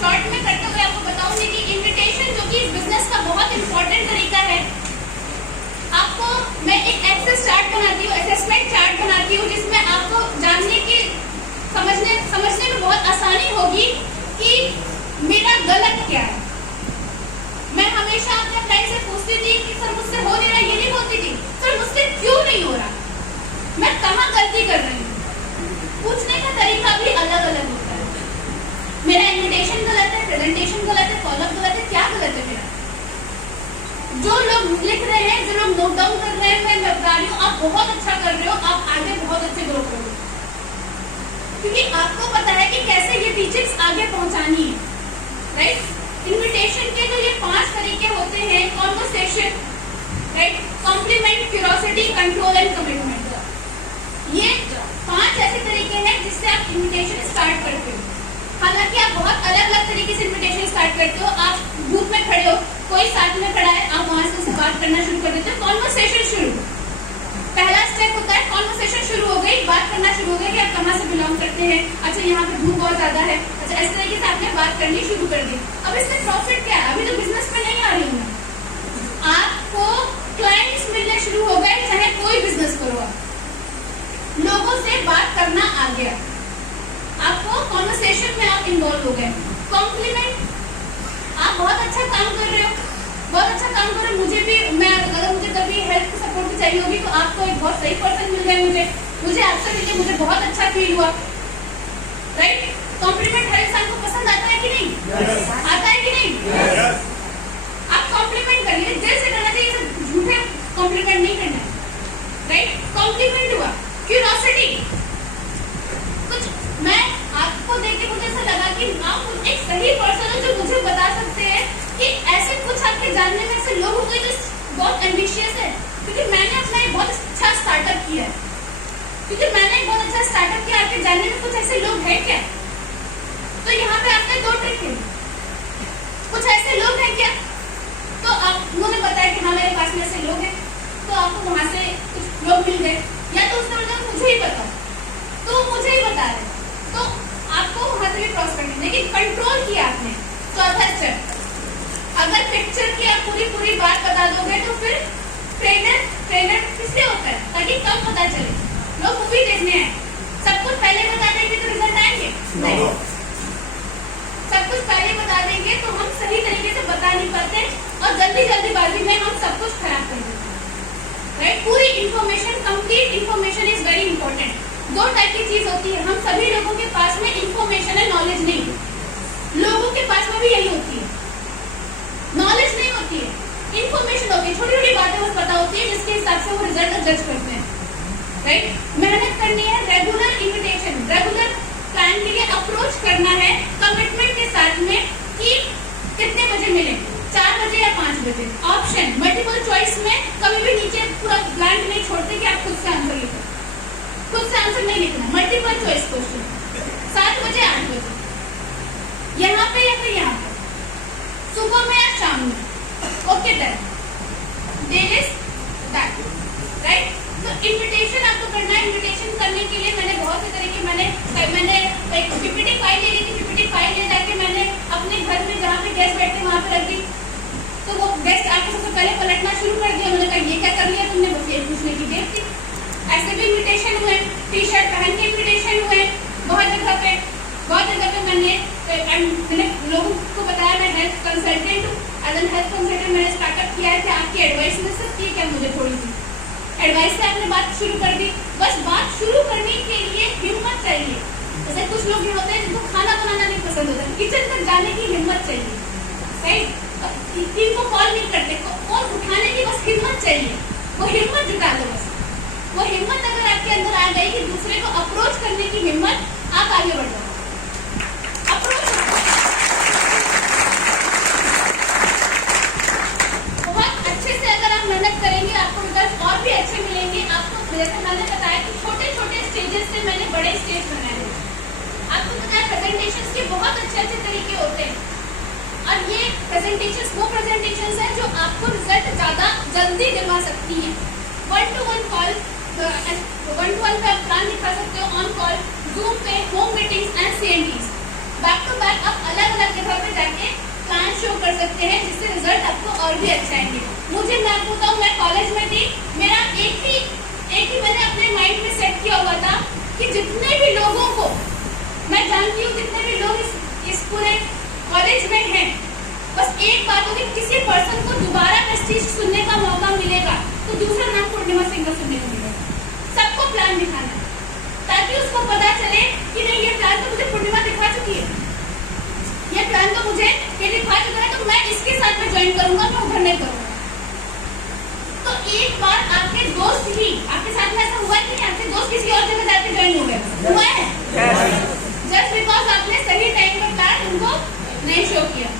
शॉर्ट में करते हुए आपको बताऊंगी कि इन्विटेशन जो कि इस बिजनेस का बहुत इंपॉर्टेंट तरीका है। आपको मैं एक एक्सेस चार्ट बनाती हूँ, असेसमेंट चार्ट बनाती हूँ, जिसमें आपको जानने की समझने में बहुत आसानी होगी कि मेरा गलत क्या है। मैं हमेशा अपने फ्रेंड से पूछती थी कि सर मुझसे हो नहीं रहा, ये नहीं बोलती थी सर मुझसे क्यों नहीं हो रहा, मैं कहाँ गलती कर रही हूँ। पूछने का तरीका भी अलग अलग होता है। मेरा इन्विटेशन गलत है, प्रेजेंटेशन गलत है, फॉलोअप गलत है, क्या गलत है मेरा? जो लोग लिख रहे हैं, जो लोग नोट डाउन कर रहे हैं, मैं बता रही हूँ आप बहुत अच्छा कर रहे हो, आप आगे बहुत अच्छे ग्रो करोगे, क्योंकि आपको पता है कि कैसे ये टीचिंग्स आगे पहुंचानी है। राइट, इन्विटेशन के तो ये 5 तरीके होते हैं, conversation, right, compliment, curiosity, control and commitment. ये 5 ऐसे तरीके हैं जिससे आप इन्विटेशन स्टार्ट करते हो। हालांकि आप बहुत अलग अलग तरीके से इन्विटेशन स्टार्ट करते हो। आप ग्रुप में खड़े हो, कोई साथ में खड़ा है, आप वहां से उससे बात करना शुरू कर देते हो, कॉन्वर्सेशन शुरू। पहला स्टेप होता है कॉन्वर्सेशन शुरू हो गई, बात करना शुरू हो गया कि आप कहाँ से बिलोंग करते हैं, अच्छा यहाँ पे धूप बहुत ज्यादा है, अच्छा इस तरीके से आपने बात करनी शुरू कर दी। अब इसमें प्रॉफिट क्या है? अभी तो बिजनेस में नहीं आ रही हूँ, आपको क्लाइंट्स मिलने शुरू हो गए, चाहे कोई बिजनेस करो, लोगों से बात करना आ गया, आपको कॉन्वर्सेशन में आप इन्वॉल्व हो गए। कॉम्प्लीमेंट, आप बहुत अच्छा काम कर रहे हो, बहुत अच्छा काम कर रहे हो, मुझे भी, मैं अगर मुझे कभी हेल्प सपोर्ट चाहिए होगी तो आपको एक बहुत सही पर्सन मिल गए, मुझे आपसे मिलकर मुझे बहुत अच्छा फील हुआ। राइट, कॉम्प्लीमेंट हर इंसान को पसंद आता है कि नहीं? आता है कि नहीं? आप कॉम्प्लीमेंट करिए, दिल से करना चाहिए, झूठे कॉम्प्लीमेंट नहीं करना है। राइट, कॉम्प्लीमेंट हुआ। क्यूरियोसिटी, कुछ मैं आपको देख के मुझे ऐसा लगा कि आप एक सही पर्सन हो जो मुझे बता सकते हैं कि ऐसे कुछ आपके जानने में ऐसे लोग होंगे जो बहुत एम्बिशियस है, क्योंकि मैंने अपना एक बहुत अच्छा स्टार्टअप किया है, आपके जानने में कुछ ऐसे लोग हैं क्या? तो यहाँ पे आपने 2 ट्रिक है, कुछ ऐसे लोग हैं क्या? तो आप उन्होंने बताया कि हाँ मेरे पास में ऐसे लोग हैं, तो आपको वहां से कुछ लोग मिल गए, या तो उसने बोला मुझे ही बताओ, तो मुझे ही बता रहे, तो आपको वहां से भी क्रॉस करनी, लेकिन कंट्रोल किया आपने। चौथा स्टेप, अगर पिक्चर की आप पूरी बात बता दोगे तो फिर ट्रेनर किससे होता है, ताकि कम पता चले। लोग मूवी देखने आए, सब कुछ पहले बता देंगे तो रिजल्ट आएंगे नहीं, सब कुछ पहले बता देंगे तो हम सही तरीके से बता नहीं पाते और जल्दीबाजी में हम सब कुछ खराब कर देते हैं। राइट, पूरी information, complete information is very important. 2 type की चीज होती है, हम सभी लोगों के पास में इंफॉर्मेशन है, नॉलेज नहीं। लोगों के पास में भी यही होती है, नॉलेज नहीं होती है, इंफॉर्मेशन होती है, छोटी बातें बस पता होती है जिसके हिसाब से वो रिजल्ट जज करते हैं। राइट, मेहनत करनी है, रेगुलर इन्विटेशन, रेगुलर प्लान के लिए अप्रोच करना है कमिटमेंट के साथ में कि कितने बजे मिले, 4 बजे या 5 बजे। ऑप्शन मल्टीपल चॉइस में कभी भी नीचे पूरा ब्लैंक नहीं छोड़ते कि आप खुद से आंसर लिखो, खुद से आंसर नहीं लिखना। मल्टीपल चॉइस क्वेश्चन 7 बजे 8 बजे, यहाँ पे या फिर यहाँ पे, सुबह में या शाम में। Okay done, day list that, right. तो इन्विटेशन आपको करना है। इन्विटेशन करने के लिए मैंने बहुत से तरह की मैंने एक पीपीटी फाइल ले ली थी। पीपीटी फाइल ले जाके मैंने अपने घर में जहाँ पे गेस्ट बैठते वहाँ पे रख दी। तो वो गेस्ट आके सबसे पहले पलटना शुरू कर दिया। मैंने कहा ये क्या कर लिया तुमने, बस ये पूछने की देर थी। ऐसे भी इन्विटेशन हुए, टी शर्ट पहन के इन्विटेशन हुए बहुत जगह पे मैंने लोगों को बताया मैं हेल्थ कंसल्टेंट हूँ। एज एन हेल्थ कंसल्टेंट मैंने स्टार्टअप किया है कि आपकी एडवाइस मिल सकती है क्या मुझे, थोड़ी सी एडवाइस से आपने बात शुरू कर दी। बस बात शुरू करने के लिए हिम्मत चाहिए। जैसे कुछ लोग ये होते हैं जिनको खाना बनाना नहीं पसंद होता, किचन तक जाने की हिम्मत चाहिए, राइट। इनको कॉल नहीं करते, कॉल उठाने की बस हिम्मत चाहिए। वो हिम्मत जुटा दो बस। वो हिम्मत अगर आपके अंदर आ गई कि दूसरे को अप्रोच करने की हिम्मत, आप आगे बढ़ जाओ। अप्रोच बहुत अच्छे से अगर आप मेहनत करेंगे आपको रिजल्ट और भी अच्छे मिलेंगे। आपको जैसे मैंने बताया कि छोटे छोटे स्टेजेस से मैंने बड़े स्टेज बनाए हैं। आपको पता है प्रेजेंटेशंस के बहुत अच्छे अच्छे तरीके होते हैं, और ये प्रेजेंटेशंस वो प्रेजेंटेशंस हैं जो आपको रिजल्ट ज्यादा जल्दी दिलवा सकती हैं। 1-to-1 कॉल, 1-to-1 पे आप प्लान दिखा सकते हो, ऑन कॉल, जूम पे, home meetings and CMTs, back to back आप अलग अलग जगह पे जाके प्लान शो कर सकते हैं, जिससे रिजल्ट आपको और भी अच्छा आएंगे। मुझे मैं बताऊँ, मैं कॉलेज में थी, मेरा एक ही मैंने अपने माइंड में सेट किया हुआ था कि जितने भी लोगों को मैं जानती हूँ, जितने भी लोग इस पूरे कॉलेज में हैं, बस एक बात होगी, किसी पर्सन को दोबारा प्रेस्टीज सुनने का मौका मिलेगा तो दूसरा नाम पूर्णिमा सिंह का सुनने को मिलेगा। सबको प्लान दिखाना है ताकि उसको पता चले कि नहीं ये प्लान तो मुझे पूर्णिमा दिखा चुकी है, ये प्लान तो मुझे ये दिखा चुका है, तो मैं इसके साथ में ज्वाइन करूंगा, मैं उधर नहीं करूंगा। तो एक बार आपके दोस्त ही, आपके साथ में ऐसा हुआ है कि आपके दोस्त किसी और जगह जाके ज्वाइन हो गया, हुआ है? जस्ट बिकॉज आपने सही टाइम पर प्लान उनको नहीं शो किया।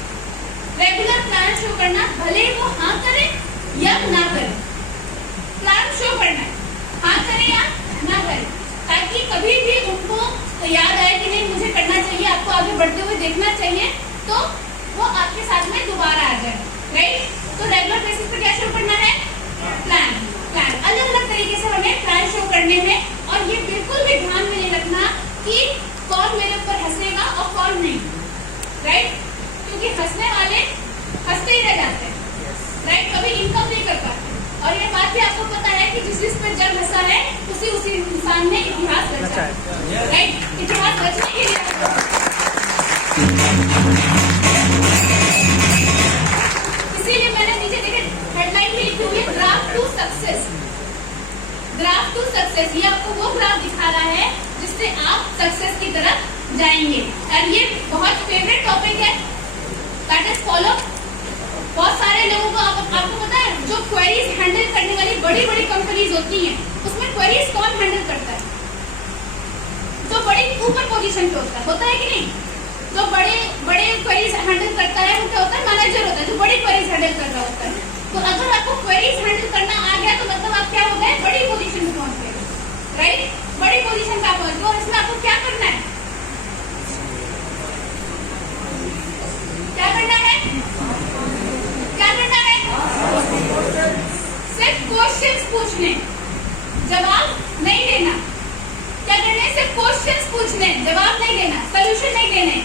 रेगुलर प्लान शो करना, भले ही वो हाँ करे या ना करे, प्लान शो करना है, हाँ करे या ना करे, ताकि कभी भी उनको तो याद आए कि नहीं मुझे करना चाहिए, आपको आगे बढ़ते हुए देखना चाहिए, तो वो आपके साथ में दोबारा आ जाए, राइट। तो रेगुलर बेसिस पे क्या शो करना है? प्लान। अलग अलग तरीके से हमें प्लान शो करने में, और ये बिल्कुल भी ध्यान में नहीं रखना कि कौन मेरे ऊपर हंसेगा और कौन नहीं, राइट। क्योंकि हंसने वाले हंसते ही रह जाते हैं, राइट, कभी इनकम नहीं कर पाते। और ये बात भी आपको पता है कि जिस पर जब हंसा है उसी इंसान ने इतिहास रचा है, राइट। इतिहास रचने के लिए इसीलिए मैंने नीचे देखे हेडलाइन भी लिखी हुई है, graph to success. Graph to success, ये आपको वो ग्राफ दिखा रहा है जिससे आप सक्सेस की तरफ जाएंगे। और ये बहुत फेवरेट टॉपिक है, दैट इज फॉलो। बहुत सारे लोगों को आपको पता है जो क्वेरीज हैंडल करने वाली बड़ी बड़ी कंपनीज होती हैं, उसमें क्वेरीज कौन हैंडल करता है? जो बड़ी ऊपर पोजीशन पे होता है कि नहीं? जो बड़े क्वेरीज हैंडल करता है वो क्या होता है? मैनेजर होता है, जो बड़ी क्वेरीज हैंडल कर रहा होता है। तो अगर आपको क्वेरीज हैंडल करना आ गया तो मतलब आप क्या हो गए? बड़ी पोजीशन पे पहुंच गए, राइट। बड़ी पोजीशन पे आप पहुंच गए, और इसमें आपको क्या करना है? क्या करना है? सिर्फ क्वेश्चंस पूछने, जवाब नहीं देना। क्या करना है? सिर्फ क्वेश्चंस पूछने, जवाब नहीं देना, सोल्यूशन नहीं देने,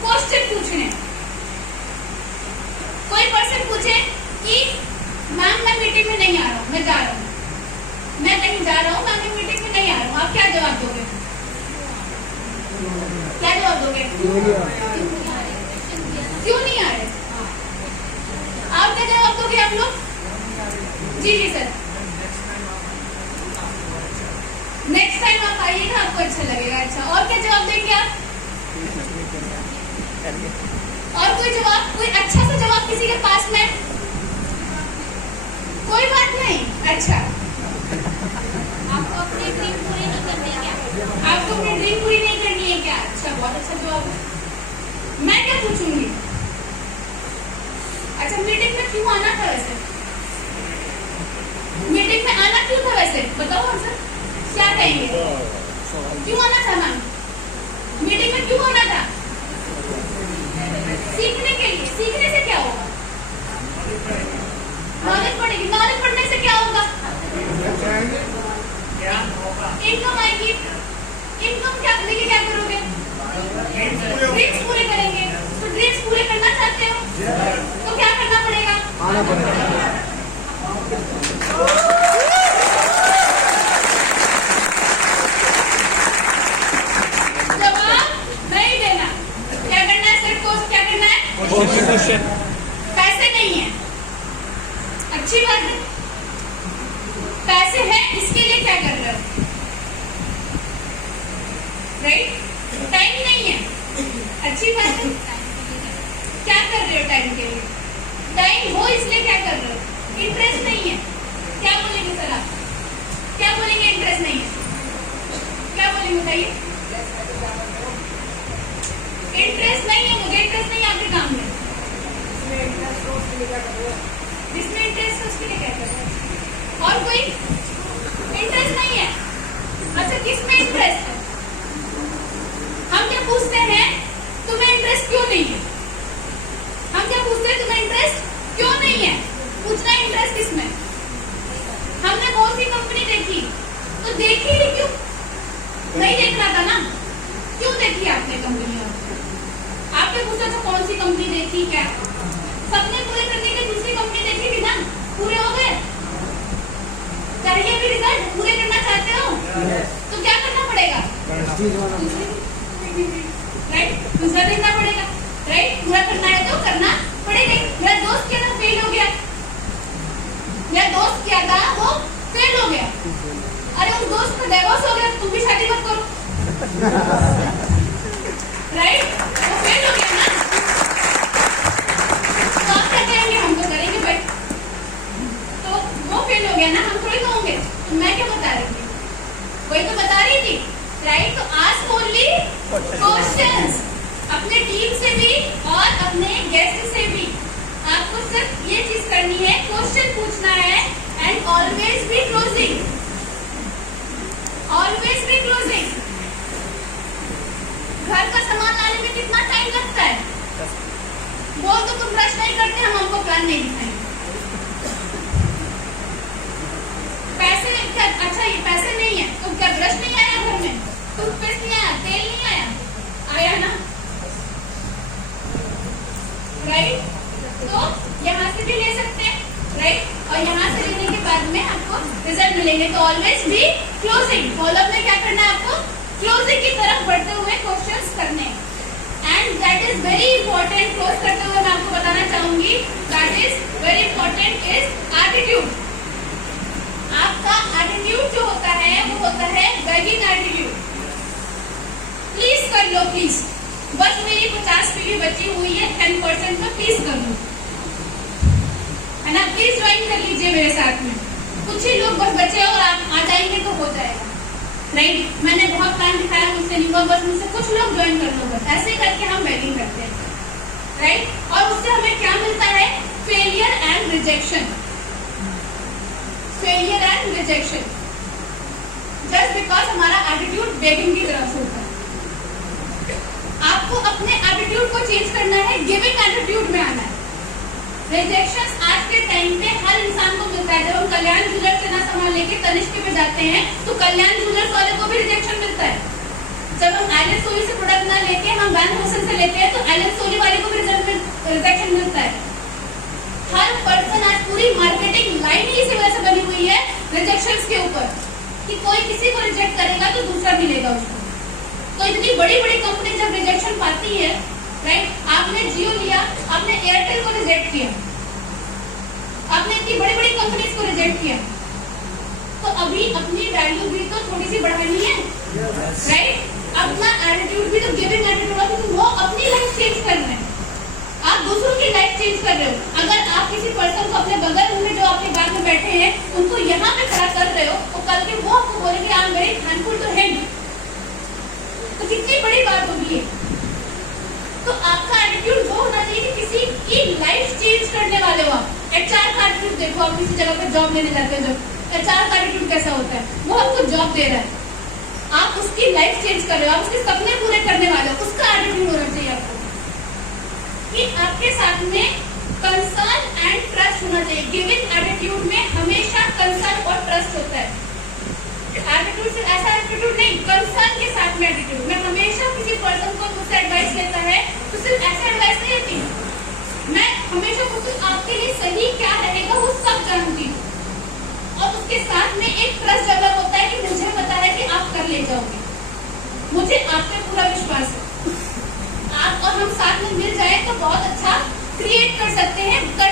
क्वेश्चन पूछने। कोई पर्सन पूछे कि मैम मैं मीटिंग में नहीं आ रहा हूँ, मैं जा रहा हूँ, मैं कहीं जा रहा हूँ, मैं मीटिंग में नहीं आ रहा हूँ, आप क्या जवाब दोगे? क्या जवाब दोगे? क्यों नहीं आ रहे? आप क्या जवाब दोगे आप लोग? जी सर, नेक्स्ट टाइम आप आइएगा, आपको अच्छा लगेगा। अच्छा, और क्या जवाब देंगे आप? और कोई जवाब, कोई अच्छा सा जवाब किसी के पास में? कोई बात नहीं। अच्छा, आपको अपनी ड्रीम पूरी नहीं करनी है क्या? आपको अपनी ड्रीम पूरी नहीं करनी है क्या? क्या? अच्छा, बहुत अच्छा जवाब है। मैं क्या पूछूंगी? अच्छा, मीटिंग में क्यों आना था वैसे? मीटिंग में आना क्यों था वैसे? बताओ आंसर क्या कहेंगे? क्यों आना था मैम? मीटिंग में क्यों आना था? सीखने के लिए। सीखने से क्या होगा? नॉलेज बढ़ेगी। नॉलेज बढ़ने से क्या होगा? इनकम आएगी। इनकम क्या लेके क्या करोगे? ड्रीम्स पूरे करेंगे। तो ड्रीम्स पूरे करना चाहते हो तो क्या करना पड़ेगा? आना पड़ेगा। जवाब नहीं देना। क्या करना है? सिर्फ क्या करना है? पैसे नहीं है, अच्छी बात है। पैसे हैं, इसके लिए क्या कर रहे हो? राइट? टाइम नहीं है, अच्छी बात है। क्या कर रहे हो टाइम के लिए? टाइम हो इसलिए क्या कर रहे हो? इंटरेस्ट नहीं है। क्या बोलेंगे सर आप? क्या बोलेंगे? इंटरेस्ट नहीं है। क्या बोलेंगे बताइए? इंटरेस्ट नहीं है, मुझे इंटरेस्ट नहीं है आपके काम में। जिसमें इंटरेस्ट है उसके लिए क्या कर रहे हो? और कोई इंटरेस्ट नहीं है? अच्छा, किसमें इंटरेस्ट है? हम क्या पूछते हैं? तुम्हें इंटरेस्ट क्यों नहीं है? हम क्या पूछते हैं? तुम्हें इंटरेस्ट क्यों नहीं है? पूछना है इंटरेस्ट किसमें? हमने बहुत सी कंपनी देखी, तो देखी ही क्यों? नहीं देखना था ना? क्यों देखी आपने कंपनी? आपने पूछा था कौन सी कंपनी देखी? क्या सपने पूरे करने के दूसरी कंपनी देखी थी ना? पूरे हो गए? चाहिए भी रिजल्ट? पूरे करना चाहते हो तो क्या करना पड़ेगा? राइट? दूसरा देखना पड़ेगा। राइट? पूरा करना है तो करना पड़ेगा। मेरा दोस्त क्या था? फेल हो गया। मेरा दोस्त क्या था? वो फेल हो गया। अरे उस दोस्त का डिवोर्स हो गया, तुम भी शादी मत करो। राइट? वो फेल हो गया ना, तो आप क्या कहेंगे? हम तो करेंगे भाई। तो वो फेल हो गया ना, हम थोड़ी कहोगे। तो मैं क्या बता रही थी? वही तो बता रही थी। राइट? तो आस्क ओनली क्वेश्चंस, अपने टीम से भी और अपने गेस्ट से भी। आपको सिर्फ ये चीज करनी है, क्वेश्चन पूछना है and always be closing. Always be closing. घर का सामान लाने में कितना टाइम लगता है? वो तो तुम ब्रश नहीं करते, हम हमको प्लान नहीं दिखाएंगे। पैसे क्या? अच्छा, ये पैसे नहीं है तो क्या ब्रश नहीं आया घर में? टूथपेस्ट नहीं आया? तेल नहीं आया? आया ना? राइट? तो यहाँ से भी ले सकते हैं। राइट? और यहाँ से लेने के बाद में आपको रिजल्ट मिलेंगे। तो ऑलवेज बी क्लोजिंग। फॉलोअप में क्या करना है आपको? क्लोजिंग की तरफ बढ़ते हुए क्वेश्चंस करने। And that is very important. Close करते हुए मैं आपको बताना चाहूंगी, that is very important is attitude. आपका एटीट्यूड जो होता है वो होता है बेगिंग एटीट्यूड। प्लीज कर लो, प्लीज। बस मेरी 50 पीवी बची हुई है, 10% में प्लीज कर लो, है ना? प्लीज ज्वाइन कर लीजिए मेरे साथ में। कुछ ही लोग बस बचे और आप आ जाएंगे तो हो जाएगा। राइट? मैंने बहुत प्लान दिखाया, मुझसे नहीं हुआ, बस मुझसे कुछ लोग ज्वाइन कर लो। बस ऐसे करके हम बेगिंग करते हैं। राइट? और उससे हमें क्या मिलता है? Failure and rejection. Failure and rejection just because हमारा एटीट्यूड बेगिंग की तरफ से होता है। आपको अपने एटीट्यूड को चेंज करना है, गिविंग एटीट्यूड में आना है। रिजेक्शन आज के टाइम पे हर इंसान को मिलता है। जब हम कल्याण ज्वेलर्स से ना सामान लेके तनिष्क पे जाते हैं तो कल्याण ज्वेलर्स वाले को भी रिजेक्शन मिलता है। जब हम एलन सोली से प्रोडक्ट ना लेके हम वैन हॉसन से लेते हैं तो एलन सोली वाले को भी रिजेक्शन मिलता है। हर पर्सन, आज पूरी मार्केटिंग लाइन ही इसी वजह से बनी हुई है रिजेक्शंस के ऊपर, कि कोई किसी को रिजेक्ट करेगा तो दूसरा मिलेगा उसको। तो इतनी बड़ी बड़ी कंपनी जब रिजेक्शन पाती है, राइट? आपने जियो लिया, आपने एयरटेल को रिजेक्ट किया, आपने इतनी बड़ी बड़ी कंपनीज को रिजेक्ट किया, तो अभी अपनी वैल्यू भी तो थोड़ी सी बढ़ानी है। राइट? अपना एटीट्यूड भी तो गिविंग एटीट्यूड है, तो वो अपनी लाइफ चेंज कर रहे हैं, आप दूसरों की लाइफ चेंज कर रहे हो। अगर आप किसी पर्सन को अपने बगल में जो आपके बाद में बैठे हैं उनको यहाँ पे खड़ा कर रहे हो, तो कल के वो आपको बोलेंगे I am very thankful to him. तो कितनी बड़ी बात देखो, आप किसी जगह पे जॉब लेने जाते हो, HR का एटीट्यूड कैसा होता है, वो आपको जॉब दे रहा है, आप उसकी लाइफ चेंज कर रहे हो, आप उसके सपने पूरे करने वाले हो, उसका एटीट्यूड होना चाहिए आपको कि आपके साथ में कंसर्न एंड ट्रस्ट होना चाहिए। गिविंग एटीट्यूड में हमेशा कंसर्न और ट्रस्ट होता है। एटीट्यूड सिर्फ ऐसा एटीट्यूड नहीं, कंसर्न के साथ में एटीट्यूड में हमेशा किसी पर्सन को मुझसे एडवाइस लेता है तो सिर्फ ऐसा एडवाइस नहीं देती, मैं हमेशा कुछ आपके लिए सही क्या रहेगा वो सब जानती हूँ और उसके साथ में एक ट्रस्ट डेवलप होता है कि मुझे पता है कि आप कर ले जाओगे, मुझे आप पे पूरा विश्वास है, आप और हम साथ में मिल जाए तो बहुत अच्छा क्रिएट कर सकते हैं। तो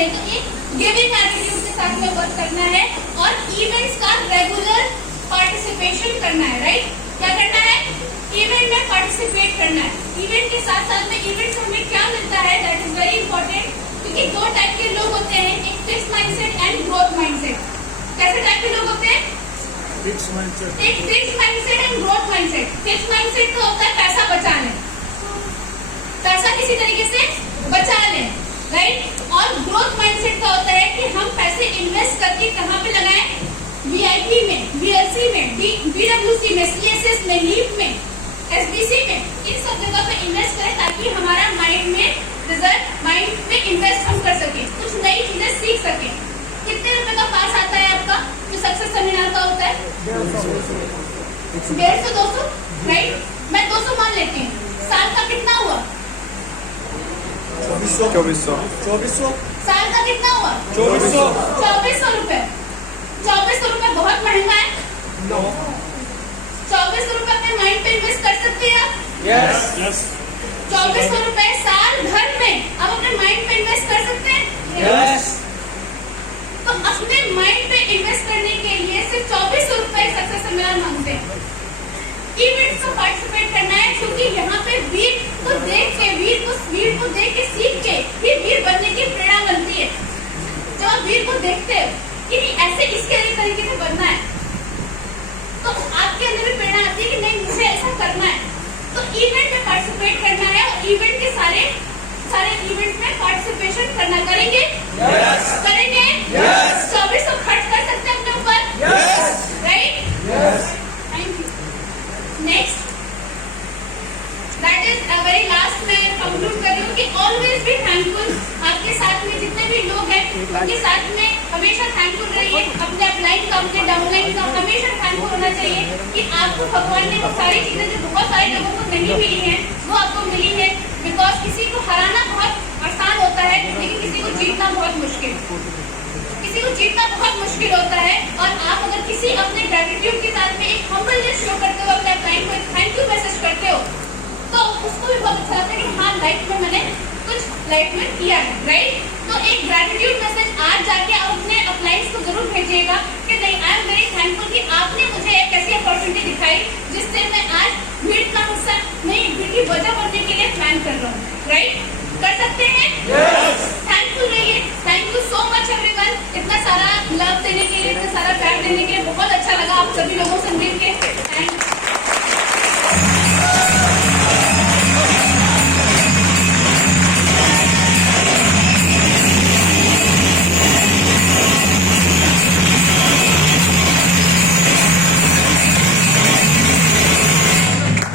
एक गिविंग एटीट्यूड के साथ में वर्क करना है और इवेंट्स का रेगुलर पार्टिसिपेशन करना है, राइट? क्या करना है? इवेंट में पार्टिसिपेट करना है। इवेंट के साथ साथ में इवेंट से हमें क्या मिलता है, दैट इज वेरी इंपॉर्टेंट, क्योंकि दो टाइप के लोग होते हैं, एक fix mindset and growth mindset. कैसे टाइप के लोग होते हैं? Fix mindset. एक fix mindset and growth mindset. Fix mindset का होता है पैसा बचा लें, पैसा किसी तरीके से बचा लें, राइट? और ग्रोथ माइंडसेट का होता है कि हम पैसे इन्वेस्ट करके कहाँ पे लगाएं? VIP में, BLC में, BWC में, CSS में, लीप में, SBC में, इन सब जगह पे इन्वेस्ट करें ताकि हमारा माइंड में इन्वेस्ट हम कर सके, कुछ नई चीजें सीख सके। कितने रुपए का पास आता है आपका जो सक्सेस सेमिनार का होता है? 150 200, राइट? मैं 200 मान लेती हूँ, साल का कितना हुआ? 2400। साल का कितना हुआ? 2400 रुपए। 2400 रुपए बहुत महंगा है। 2400 रुपए अपने माइंड पे इन्वेस्ट कर सकते हैं आप? यस। 2400 रुपए साल भर में आप अपने माइंड पे इन्वेस्ट कर सकते हैं? यस। तो अपने माइंड पे इन्वेस्ट करने के लिए सिर्फ 2400 रुपए सक्सेस सेमिनार मांगते हैं। इवेंट्स में पार्टिसिपेट करना है क्योंकि यहाँ पे वीर को देख के, वीर को देख के सीख के भी वीर बनने की प्रेरणा बनती है। जब आप वीर को देखते हो कि ऐसे इसके तरीके से बनना है तो आपके अंदर भी प्रेरणा आती है कि नहीं मुझे ऐसा करना है। तो इवेंट में पार्टिसिपेट करना है और इवेंट के सारे इवेंट में पार्टिसिपेशन करना। करेंगे? यस। करेंगे? यस। 2400 खर्च कर सकते हैं अपने ऊपर? Yes. Right? Yes. Thank you. Next, that is very last में कंक्लूड कर रही हूँ कि ऑलवेज बी थैंकफुल। आपके साथ में जितने भी लोग हैं उनके साथ में हमेशा थैंकफुल रहिए। अपने अपलाइन का, अपने डाउनलाइन का हमेशा थैंकफुल होना चाहिए कि आपको भगवान ने वो सारी चीजें जो बहुत सारे लोगों को नहीं मिली हैं वो आपको मिली है। बिकॉज किसी को हराना बहुत आसान होता है लेकिन किसी को जीतना बहुत मुश्किल होता है। और आप अगर किसी अपने ग्रेटिट्यूड के साथ में एक हम्बलनेस शो करते हो, अपने क्लाइंट को एक थैंक यू मैसेज करते हो तो उसको भी बहुत अच्छा लगता है कि हाँ लाइफ में मैंने कुछ लाइफ में किया है, राइट? तो एक ग्रेटिट्यूड मैसेज आज जाके आप अपने अपलाइंस को जरूर भेजिएगा कि नहीं, आई एम वेरी थैंकफुल कि आपने मुझे एक ऐसी अपॉर्चुनिटी दिखाई जिससे मैं आज भीड़ का हिस्सा नहीं, भीड़ की वजह बनने के लिए प्लान कर रहा हूँ, राइट? कर सकते हैं? यस।